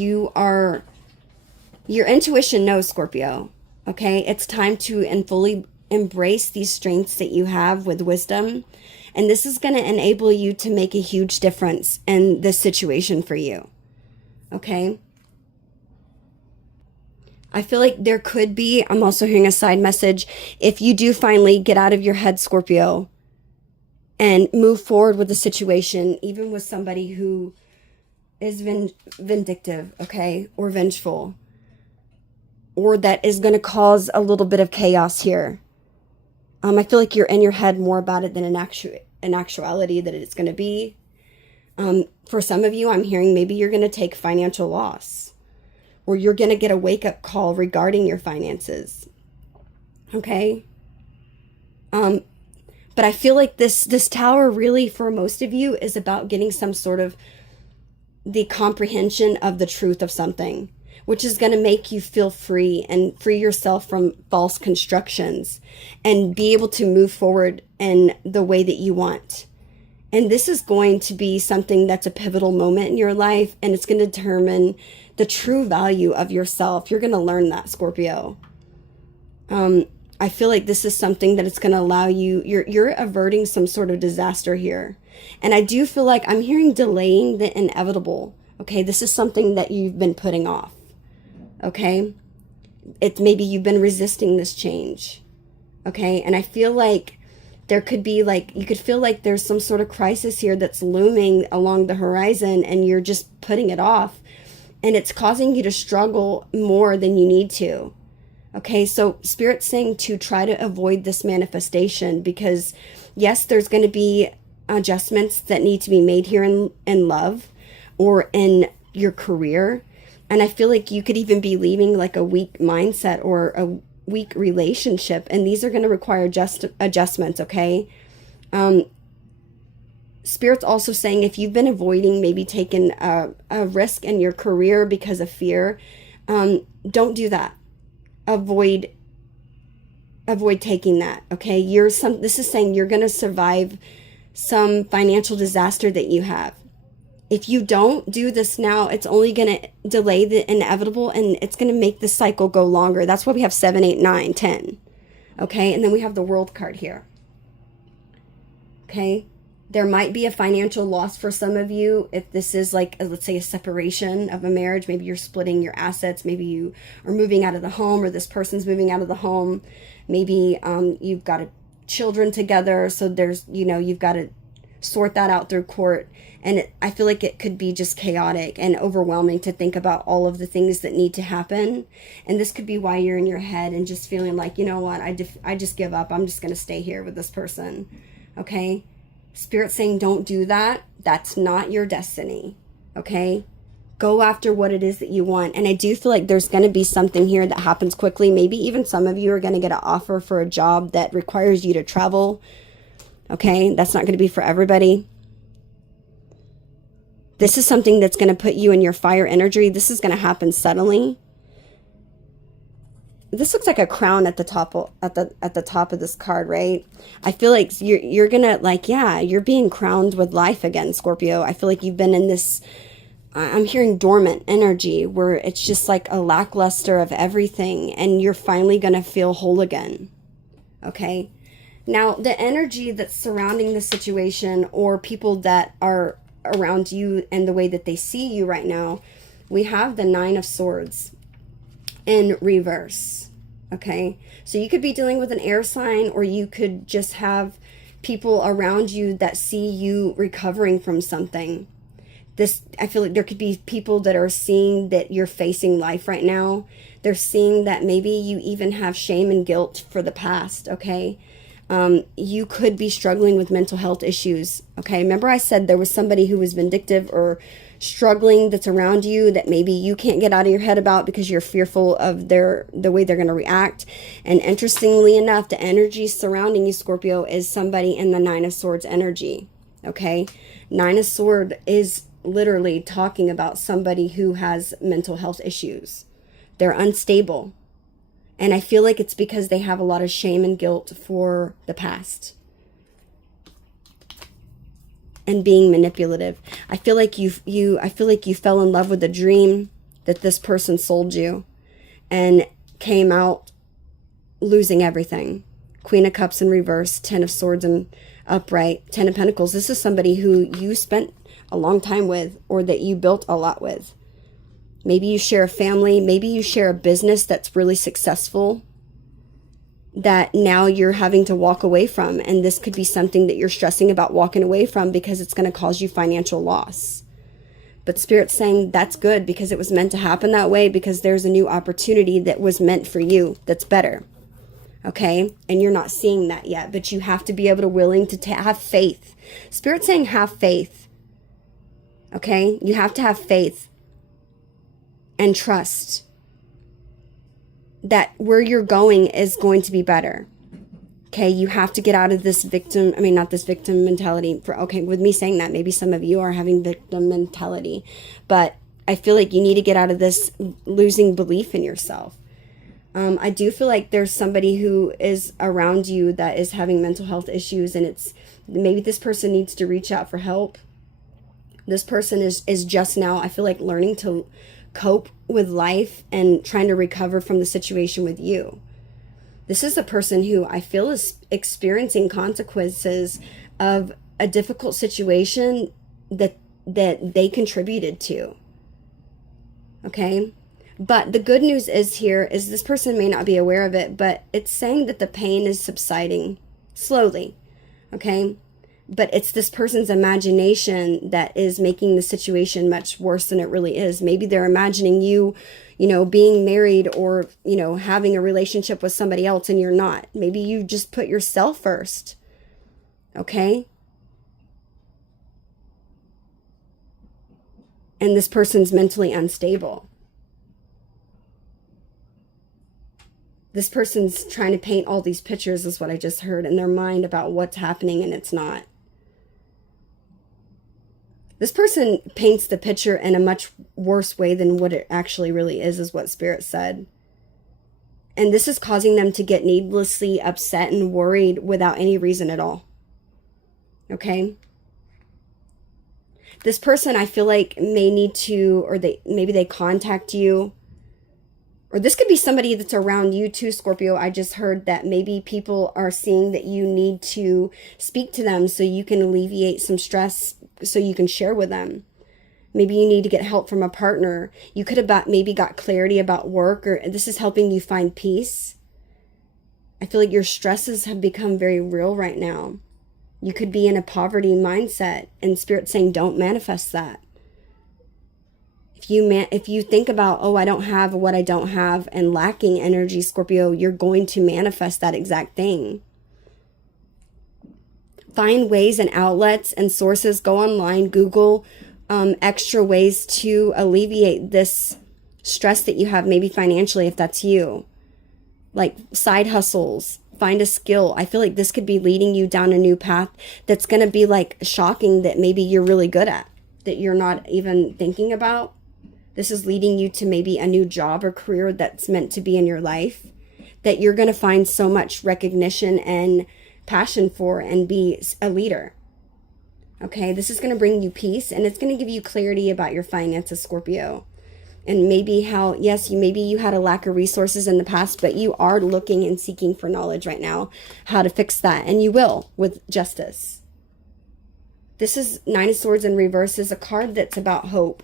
your intuition knows, Scorpio. Okay. It's time to fully embrace these strengths that you have with wisdom. And this is going to enable you to make a huge difference in this situation for you. Okay. I feel like there could be, I'm also hearing a side message, if you do finally get out of your head, Scorpio, and move forward with the situation, even with somebody who is vindictive, okay, or vengeful, or that is going to cause a little bit of chaos here. I feel like you're in your head more about it than in actuality that it's going to be. For some of you, I'm hearing maybe you're going to take financial loss. Or you're going to get a wake-up call regarding your finances. Okay? But I feel like this tower really, for most of you, is about getting some sort of the comprehension of the truth of something, which is going to make you feel free and free yourself from false constructions and be able to move forward in the way that you want. And this is going to be something that's a pivotal moment in your life, and it's going to determine the true value of yourself. You're going to learn that, Scorpio. I feel like this is something that it's going to allow you, you're averting some sort of disaster here. And I do feel like I'm hearing delaying the inevitable. Okay, this is something that you've been putting off. Okay, it's maybe you've been resisting this change. Okay, and I feel like there could be you could feel like there's some sort of crisis here that's looming along the horizon, and you're just putting it off. And it's causing you to struggle more than you need to. Okay, so Spirit's saying to try to avoid this manifestation because, yes, there's going to be adjustments that need to be made here in love or in your career. And I feel like you could even be leaving like a weak mindset or a weak relationship. And these are going to require adjustments, okay? Spirit's also saying if you've been avoiding maybe taking a risk in your career because of fear, don't do that. Avoid taking that, okay? This is saying you're going to survive some financial disaster that you have. If you don't do this now, it's only going to delay the inevitable, and it's going to make the cycle go longer. That's why we have 7, 8, 9, 10, okay? And then we have the World card here, okay? There might be a financial loss for some of you if this is let's say a separation of a marriage. Maybe you're splitting your assets. Maybe you are moving out of the home, or this person's moving out of the home. Maybe you've got children together. So you've got to sort that out through court. And I feel like it could be just chaotic and overwhelming to think about all of the things that need to happen. And this could be why you're in your head and just feeling like, you know what, I just give up. I'm just going to stay here with this person. Okay? Spirit's saying don't do that. That's not your destiny. Okay? Go after what it is that you want. And I do feel like there's going to be something here that happens quickly. Maybe even some of you are going to get an offer for a job that requires you to travel. Okay? That's not going to be for everybody. This is something that's going to put you in your fire energy. This is going to happen suddenly. This looks like a crown at the top of this card, right? I feel like you're gonna you're being crowned with life again, Scorpio. I feel like you've been in this, I'm hearing dormant energy where it's just like a lackluster of everything, and you're finally gonna feel whole again. Okay? Now, the energy that's surrounding the situation or people that are around you and the way that they see you right now, we have the 9 of Swords in reverse. Okay, so you could be dealing with an air sign, or you could just have people around you that see you recovering from something. This, I feel like there could be people that are seeing that you're facing life right now. They're seeing that maybe you even have shame and guilt for the past. Okay, you could be struggling with mental health issues. Okay, remember I said there was somebody who was vindictive or struggling that's around you that maybe you can't get out of your head about because you're fearful of the way they're going to react. And interestingly enough, the energy surrounding you, Scorpio, is somebody in the Nine of Swords energy. Okay, Nine of Swords is literally talking about somebody who has mental health issues. They're unstable. And I feel like it's because they have a lot of shame and guilt for the past. And being manipulative. I feel like you fell in love with a dream that this person sold you and came out losing everything. Queen of Cups in reverse, Ten of Swords in upright, Ten of Pentacles. This is somebody who you spent a long time with, or that you built a lot with. Maybe you share a family, maybe you share a business that's really successful that now you're having to walk away from. And this could be something that you're stressing about walking away from because it's going to cause you financial loss. But Spirit's saying that's good because it was meant to happen that way, because there's a new opportunity that was meant for you that's better. Okay? And you're not seeing that yet, but you have to be able to willing to have faith. Spirit's saying have faith. Okay? You have to have faith and trust that where you're going is going to be better. Okay, you have to get out of this not this victim mentality. With me saying that, maybe some of you are having victim mentality, but I feel like you need to get out of this losing belief in yourself. I do feel like there's somebody who is around you that is having mental health issues, and maybe this person needs to reach out for help. This person is just now, I feel like, learning to cope with life and trying to recover from the situation with you. This is a person who I feel is experiencing consequences of a difficult situation that they contributed to. Okay? But the good news is this person may not be aware of it, but it's saying that the pain is subsiding slowly. Okay? But it's this person's imagination that is making the situation much worse than it really is. Maybe they're imagining you, being married or, having a relationship with somebody else, and you're not. Maybe you just put yourself first. Okay? And this person's mentally unstable. This person's trying to paint all these pictures, is what I just heard, in their mind about what's happening, and it's not. This person paints the picture in a much worse way than what it actually really is what Spirit said. And this is causing them to get needlessly upset and worried without any reason at all. Okay? This person, I feel like, may need to, or maybe they contact you. Or this could be somebody that's around you too, Scorpio. I just heard that maybe people are seeing that you need to speak to them so you can alleviate some stress, so you can share with them. Maybe you need to get help from a partner. You could have maybe got clarity about work, or this is helping you find peace. I feel like your stresses have become very real right now. You could be in a poverty mindset, and Spirit's saying don't manifest that. If you think about, I don't have what I don't have, and lacking energy, Scorpio, you're going to manifest that exact thing. Find ways and outlets and sources. Go online, Google extra ways to alleviate this stress that you have, maybe financially, if that's you. Like side hustles. Find a skill. I feel like this could be leading you down a new path that's going to be like shocking, that maybe you're really good at, that you're not even thinking about. This is leading you to maybe a new job or career that's meant to be in your life, that you're going to find so much recognition and passion for and be a leader. Okay, this is going to bring you peace, and it's going to give you clarity about your finances, Scorpio. And maybe maybe you had a lack of resources in the past, but you are looking and seeking for knowledge right now, how to fix that. And you will, with justice. This is Nine of Swords in reverse, is a card that's about hope.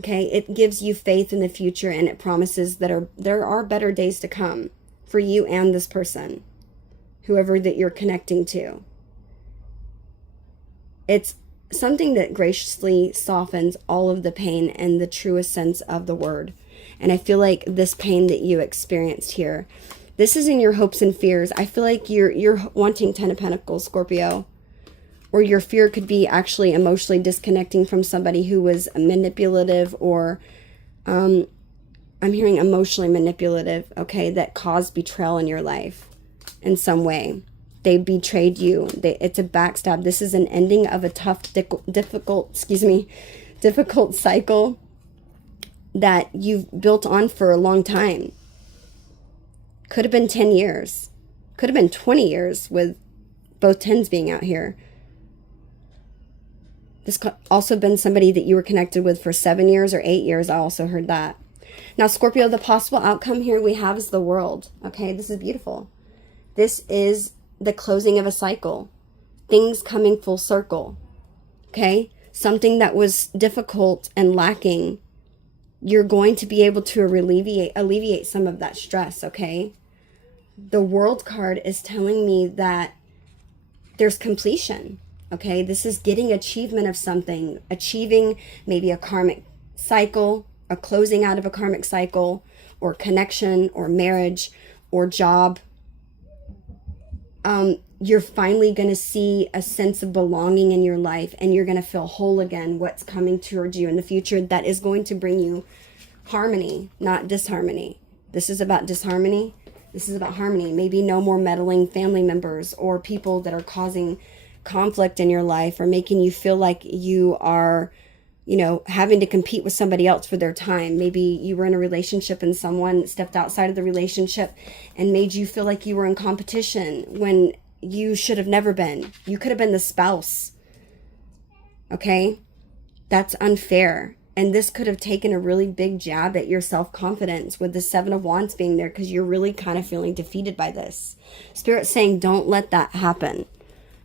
Okay, it gives you faith in the future, and it promises that there are better days to come. for you and this person, whoever that you're connecting to. It's something that graciously softens all of the pain in the truest sense of the word. And I feel like this pain that you experienced here, this is in your hopes and fears. I feel like you're wanting 10 of Pentacles, Scorpio. Or your fear could be actually emotionally disconnecting from somebody who was manipulative, or I'm hearing emotionally manipulative, okay, that caused betrayal in your life in some way. They betrayed you. It's a backstab. This is an ending of a tough, difficult cycle that you've built on for a long time. Could have been 10 years. Could have been 20 years with both 10s being out here. This could also been somebody that you were connected with for 7 years or 8 years. I also heard that. Now, Scorpio, the possible outcome here we have is the world. Okay, this is beautiful. This is the closing of a cycle. Things coming full circle. Okay, something that was difficult and lacking, you're going to be able to alleviate some of that stress, okay? The World card is telling me that there's completion, okay? This is getting achievement of something, achieving maybe a karmic cycle, a closing out of a karmic cycle, or connection, or marriage, or job. You're finally going to see a sense of belonging in your life, and you're going to feel whole again. What's coming towards you in the future that is going to bring you harmony, not disharmony. This is about disharmony. This is about harmony. Maybe no more meddling family members or people that are causing conflict in your life or making you feel like you are, you know, having to compete with somebody else for their time. Maybe you were in a relationship and someone stepped outside of the relationship and made you feel like you were in competition when you should have never been. You could have been the spouse. Okay? That's unfair. And this could have taken a really big jab at your self-confidence with the 7 of Wands being there, because you're really kind of feeling defeated by this. Spirit's saying don't let that happen.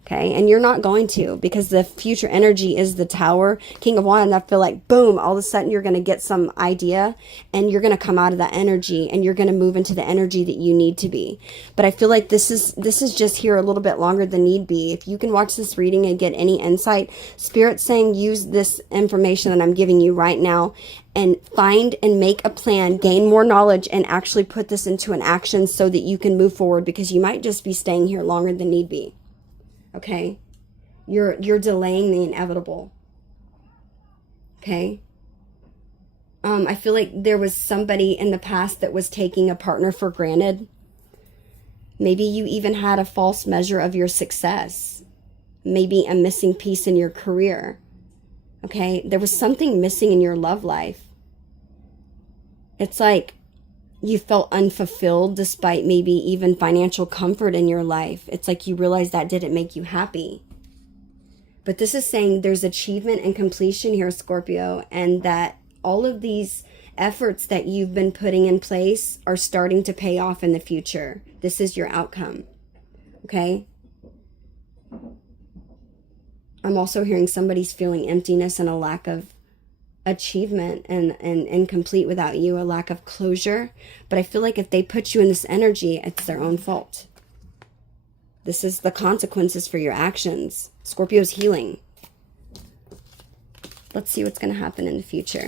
Okay, and you're not going to, because the future energy is the Tower, King of Wands. I feel like, boom, all of a sudden you're going to get some idea and you're going to come out of that energy and you're going to move into the energy that you need to be. But I feel like this is just here a little bit longer than need be. If you can watch this reading and get any insight, Spirit's saying use this information that I'm giving you right now and find and make a plan, gain more knowledge, and actually put this into an action so that you can move forward, because you might just be staying here longer than need be. Okay, you're delaying the inevitable. Okay, I feel like there was somebody in the past that was taking a partner for granted. Maybe you even had a false measure of your success. Maybe a missing piece in your career. Okay, there was something missing in your love life. It's like you felt unfulfilled despite maybe even financial comfort in your life. It's like you realized that didn't make you happy. But this is saying there's achievement and completion here, Scorpio, and that all of these efforts that you've been putting in place are starting to pay off in the future. This is your outcome. Okay? I'm also hearing somebody's feeling emptiness and a lack of achievement and incomplete without you, a lack of closure. But I feel like if they put you in this energy, it's their own fault. This is the consequences for your actions. Scorpio's healing. Let's see what's going to happen in the future.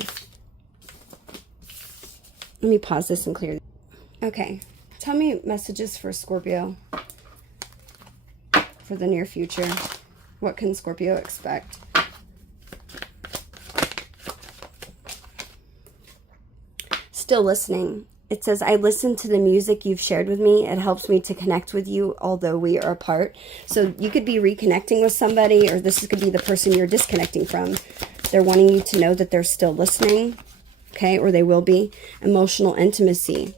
Let me pause this and clear. Okay, tell me messages for Scorpio for the near future. What can Scorpio expect? Still listening. It says, I listen to the music you've shared with me. It helps me to connect with you, although we are apart. So you could be reconnecting with somebody, or this could be the person you're disconnecting from. They're wanting you to know that they're still listening, okay, or they will be. Emotional intimacy.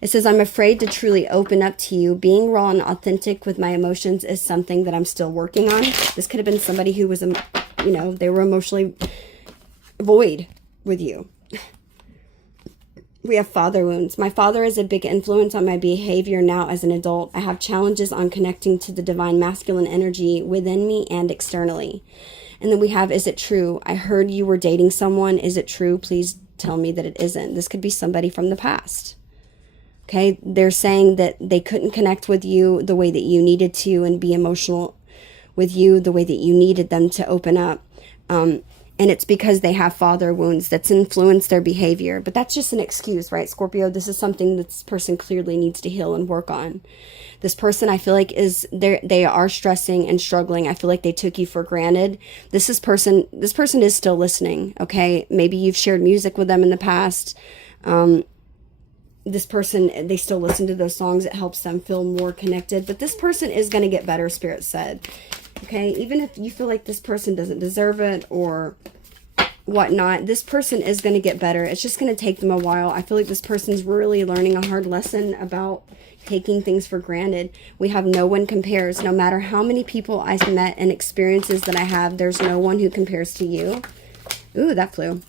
It says, I'm afraid to truly open up to you. Being raw and authentic with my emotions is something that I'm still working on. This could have been somebody who was, you know, they were emotionally void with you. We have father wounds. My father is a big influence on my behavior now as an adult. I have challenges on connecting to the divine masculine energy within me and externally. And then we have, is it true? I heard you were dating someone. Is it true? Please tell me that it isn't. This could be somebody from the past. Okay, they're saying that they couldn't connect with you the way that you needed to and be emotional with you the way that you needed them to open up. And it's because they have father wounds that's influenced their behavior. But that's just an excuse, right, Scorpio? This is something that this person clearly needs to heal and work on. This person, I feel like, they are stressing and struggling. I feel like they took you for granted. This person is still listening, okay? Maybe you've shared music with them in the past. This person, they still listen to those songs. It helps them feel more connected. But this person is going to get better, Spirit said. Okay, even if you feel like this person doesn't deserve it or whatnot, this person is going to get better. It's just going to take them a while. I feel like this person's really learning a hard lesson about taking things for granted. We have no one compares. No matter how many people I've met and experiences that I have, there's no one who compares to you. Ooh, that flew.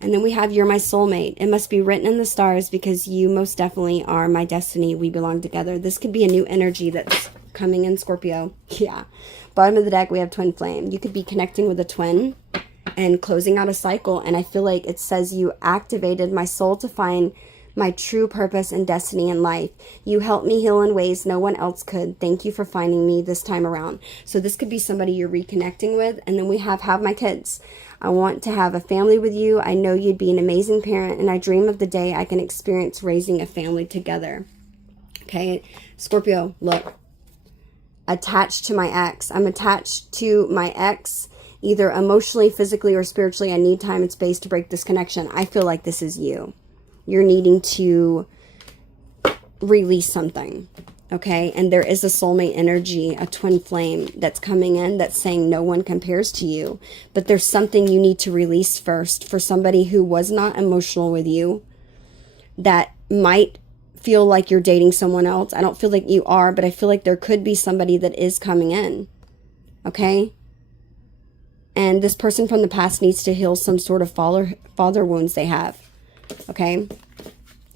And then we have, you're my soulmate. It must be written in the stars because you most definitely are my destiny. We belong together. This could be a new energy that's coming in, Scorpio. Yeah. Bottom of the deck, we have twin flame. You could be connecting with a twin and closing out a cycle. And I feel like it says you activated my soul to find my true purpose and destiny in life. You helped me heal in ways no one else could. Thank you for finding me this time around. So this could be somebody you're reconnecting with. And then we have my kids. I want to have a family with you. I know you'd be an amazing parent, and I dream of the day I can experience raising a family together. Okay, Scorpio, look. Attached to my ex. I'm attached to my ex, either emotionally, physically, or spiritually. I need time and space to break this connection. I feel like this is you. You're needing to release something. Okay, and there is a soulmate energy, a twin flame that's coming in that's saying no one compares to you. But there's something you need to release first for somebody who was not emotional with you, that might feel like you're dating someone else. I don't feel like you are, but I feel like there could be somebody that is coming in. Okay? And this person from the past needs to heal some sort of father wounds they have. Okay?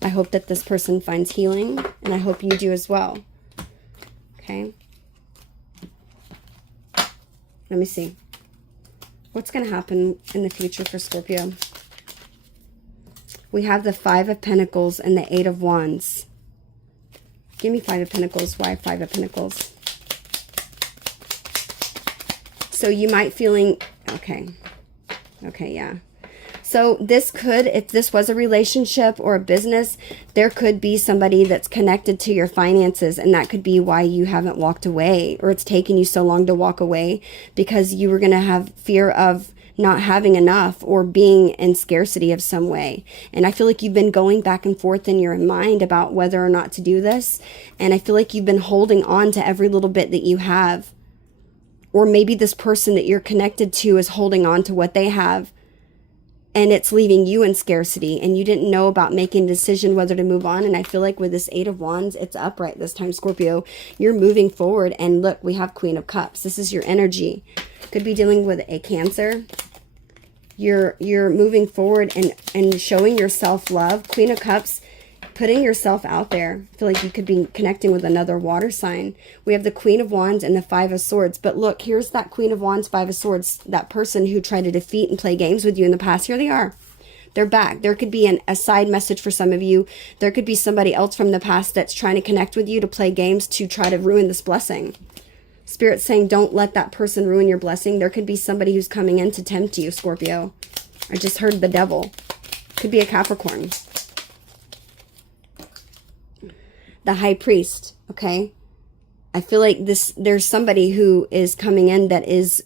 I hope that this person finds healing, and I hope you do as well. Okay? Let me see. What's going to happen in the future for Scorpio? We have the Five of Pentacles and the Eight of Wands. Give me Five of Pentacles. Why Five of Pentacles? So you might feeling... Okay. Okay, yeah. So this could, if this was a relationship or a business, there could be somebody that's connected to your finances, and that could be why you haven't walked away, or it's taken you so long to walk away, because you were going to have fear of not having enough or being in scarcity of some way. And I feel like you've been going back and forth in your mind about whether or not to do this. And I feel like you've been holding on to every little bit that you have. Or maybe this person that you're connected to is holding on to what they have, and it's leaving you in scarcity, and you didn't know about making a decision whether to move on. And I feel like with this Eight of Wands, it's upright this time, Scorpio. You're moving forward, and look, we have Queen of Cups. This is your energy. Could be dealing with a Cancer. You're moving forward and showing your self-love. Queen of Cups, putting yourself out there. I feel like you could be connecting with another water sign. We have the Queen of Wands and the Five of Swords. But look, here's that Queen of Wands, Five of Swords, that person who tried to defeat and play games with you in the past. Here they are. They're back. There could be a side message for some of you. There could be somebody else from the past that's trying to connect with you to play games to try to ruin this blessing. Spirit's saying don't let that person ruin your blessing. There could be somebody who's coming in to tempt you, Scorpio. I just heard the devil. Could be a Capricorn. The High Priest, okay? I feel like there's somebody who is coming in that is,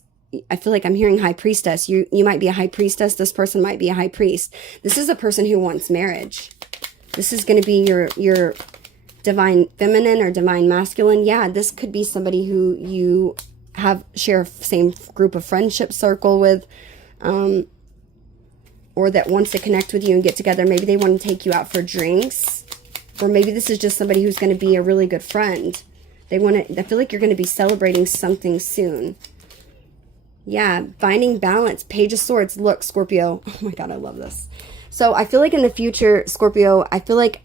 I feel like I'm hearing High Priestess. You might be a High Priestess. This person might be a High Priest. This is a person who wants marriage. This is going to be your Divine Feminine or Divine Masculine. Yeah, this could be somebody who you share same group of friendship circle with, or that wants to connect with you and get together. Maybe they want to take you out for drinks. Or maybe this is just somebody who's going to be a really good friend. I feel like you're going to be celebrating something soon. Yeah, finding balance. Page of Swords. Look, Scorpio. Oh my God, I love this. So I feel like in the future, Scorpio, I feel like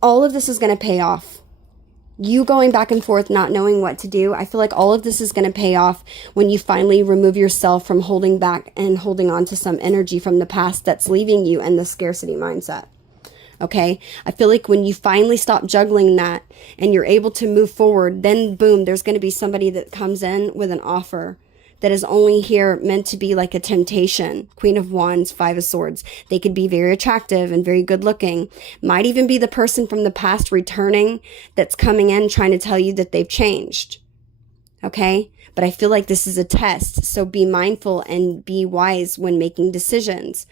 all of this is going to pay off. You going back and forth, not knowing what to do. I feel like all of this is going to pay off when you finally remove yourself from holding back and holding on to some energy from the past that's leaving you in the scarcity mindset. Okay, I feel like when you finally stop juggling that and you're able to move forward, then boom, there's going to be somebody that comes in with an offer that is only here meant to be like a temptation. Queen of Wands, Five of Swords. They could be very attractive and very good looking. Might even be the person from the past returning that's coming in trying to tell you that they've changed. Okay, but I feel like this is a test, so be mindful and be wise when making decisions.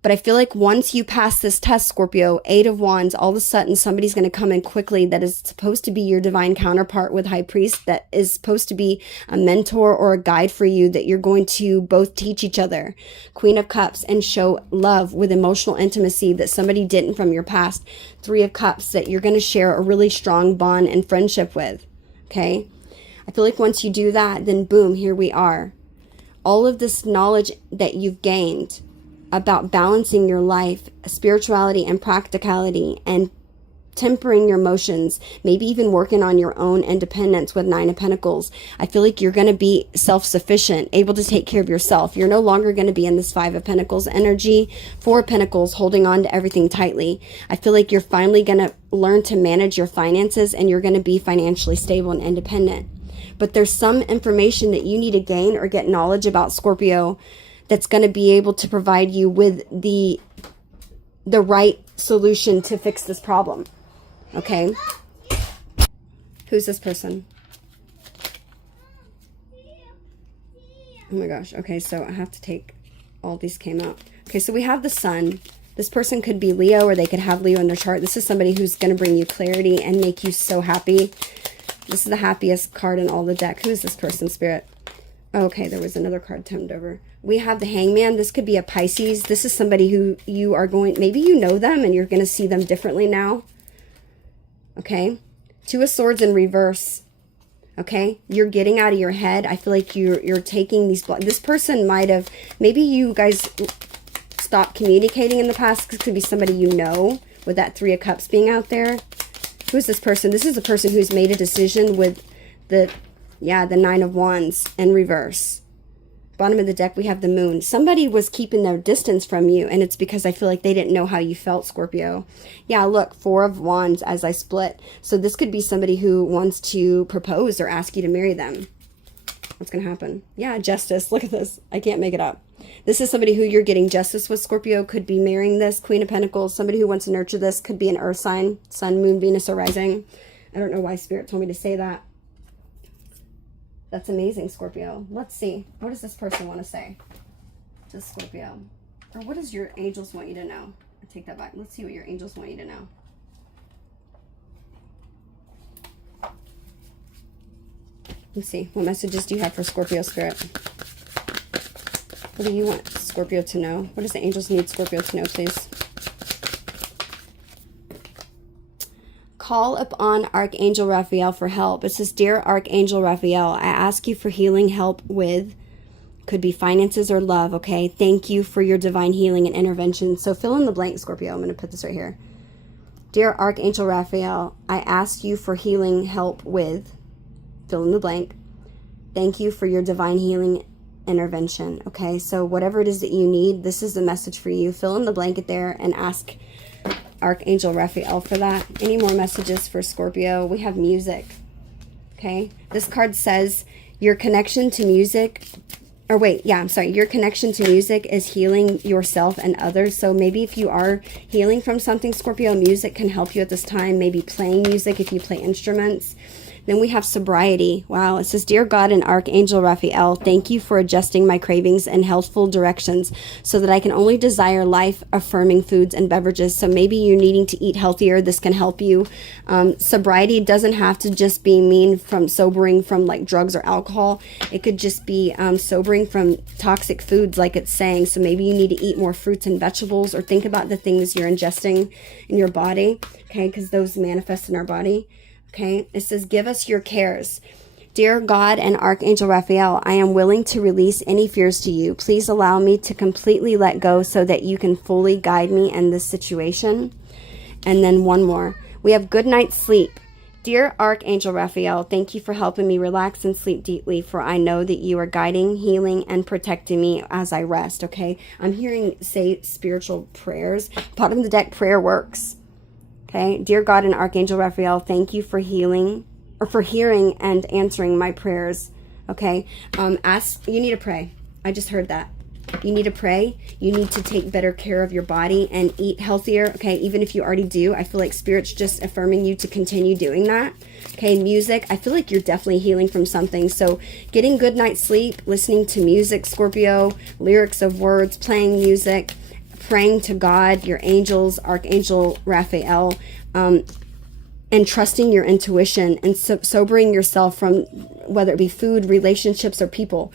But I feel like once you pass this test, Scorpio, Eight of Wands, all of a sudden somebody's going to come in quickly that is supposed to be your divine counterpart with High Priest, that is supposed to be a mentor or a guide for you, that you're going to both teach each other. Queen of Cups, and show love with emotional intimacy that somebody didn't from your past. Three of Cups, that you're going to share a really strong bond and friendship with. Okay? I feel like once you do that, then boom, here we are. All of this knowledge that you've gained about balancing your life, spirituality and practicality, and tempering your emotions, maybe even working on your own independence with Nine of Pentacles. I feel like you're going to be self-sufficient, able to take care of yourself. You're no longer going to be in this Five of Pentacles energy, Four of Pentacles, holding on to everything tightly. I feel like you're finally going to learn to manage your finances, and you're going to be financially stable and independent. But there's some information that you need to gain or get knowledge about, Scorpio, that's going to be able to provide you with the right solution to fix this problem. Okay? Who's this person? Oh my gosh. Okay, so I have to take, all these came out. Okay, so we have the Sun. This person could be Leo, or they could have Leo in their chart. This is somebody who's going to bring you clarity and make you so happy. This is the happiest card in all the deck. Who is this person, Spirit? Oh, okay, there was another card turned over. We have the Hangman. This could be a Pisces. This is somebody who you are going, maybe you know them and you're going to see them differently now. Okay? Two of Swords in reverse. Okay? You're getting out of your head. I feel like you're taking these, this person might have, maybe you guys stopped communicating in the past. This could be somebody you know, with that Three of Cups being out there. Who's this person? This is a person who's made a decision with the Nine of Wands in reverse. Bottom of the deck, we have the Moon. Somebody was keeping their distance from you, and it's because I feel like they didn't know how you felt, Scorpio. Yeah, look, Four of Wands as I split. So this could be somebody who wants to propose or ask you to marry them. What's going to happen? Yeah, justice. Look at this. I can't make it up. This is somebody who you're getting justice with, Scorpio. Could be marrying this. Queen of Pentacles. Somebody who wants to nurture this. Could be an earth sign. Sun, Moon, Venus, or rising. I don't know why Spirit told me to say that. That's amazing, Scorpio. Let's see. What does this person want to say to Scorpio? Or what does your angels want you to know? I take that back. Let's see what your angels want you to know. Let's see. What messages do you have for Scorpio, Spirit? What do you want Scorpio to know? What does the angels need Scorpio to know, please? Call upon Archangel Raphael for help. It says, Dear Archangel Raphael, I ask you for healing help with, could be finances or love, okay? Thank you for your divine healing and intervention. So fill in the blank, Scorpio. I'm going to put this right here. Dear Archangel Raphael, I ask you for healing help with, fill in the blank. Thank you for your divine healing intervention, okay? So whatever it is that you need, this is the message for you. Fill in the blanket there and ask Archangel Raphael for that. Any more messages for Scorpio? We have music. Okay. This card says your connection to music, or wait, yeah, I'm sorry. Your connection to music is healing yourself and others. So maybe if you are healing from something, Scorpio, music can help you at this time. Maybe playing music if you play instruments. Then we have sobriety. Wow. It says, Dear God and Archangel Raphael, thank you for adjusting my cravings and healthful directions so that I can only desire life-affirming foods and beverages. So maybe you're needing to eat healthier. This can help you. Sobriety doesn't have to just be mean from sobering from like drugs or alcohol. It could just be sobering from toxic foods like it's saying. So maybe you need to eat more fruits and vegetables, or think about the things you're ingesting in your body. Okay, because those manifest in our body. Okay, it says, give us your cares. Dear God and Archangel Raphael, I am willing to release any fears to you. Please allow me to completely let go so that you can fully guide me in this situation. And then one more. We have good night's sleep. Dear Archangel Raphael, thank you for helping me relax and sleep deeply, for I know that you are guiding, healing, and protecting me as I rest, okay? I'm hearing say spiritual prayers. Bottom of the deck, prayer works. Okay, dear God and Archangel Raphael, thank you for healing, or for hearing and answering my prayers. Okay, you need to pray. I just heard that. You need to pray. You need to take better care of your body and eat healthier. Okay, even if you already do, I feel like Spirit's just affirming you to continue doing that. Okay, music. I feel like you're definitely healing from something. So getting good night's sleep, listening to music, Scorpio, lyrics of words, playing music, praying to God, your angels, Archangel Raphael, and trusting your intuition and sobering yourself from whether it be food, relationships, or people,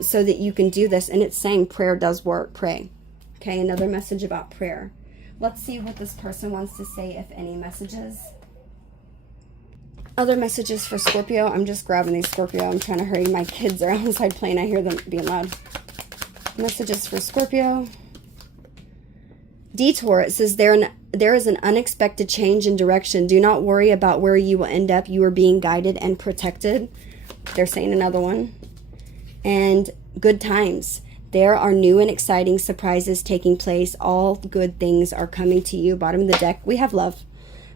so that you can do this. And it's saying prayer does work. Pray. Okay, another message about prayer. Let's see what this person wants to say, if any messages. Other messages for Scorpio. I'm just grabbing these, Scorpio. I'm trying to hurry. My kids are outside playing. I hear them being loud. Messages for Scorpio. Detour. It says there is an unexpected change in direction. Do not worry about where you will end up. You are being guided and protected. They're saying another one. And good times. There are new and exciting surprises taking place. All good things are coming to you. Bottom of the deck, we have love.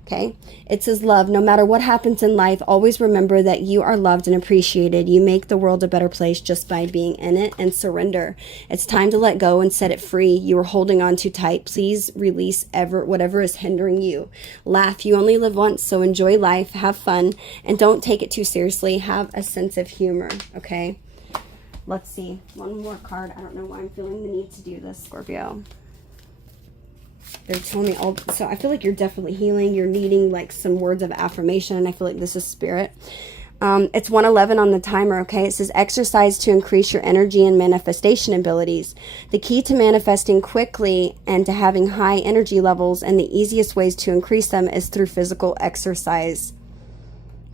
Okay, it says love. No matter what happens in life, always remember that you are loved and appreciated. You make the world a better place just by being in it, and surrender. It's time to let go and set it free. You are holding on too tight. Please release whatever is hindering you. Laugh. You only live once, so enjoy life, have fun, and don't take it too seriously. Have a sense of humor. Okay, let's see. One more card. I don't know why I'm feeling the need to do this, Scorpio. They're telling me all, so I feel like you're definitely healing. You're needing like some words of affirmation, and I feel like this is Spirit. It's 1:11 on the timer, okay? It says exercise to increase your energy and manifestation abilities. The key to manifesting quickly and to having high energy levels, and the easiest ways to increase them, is through physical exercise.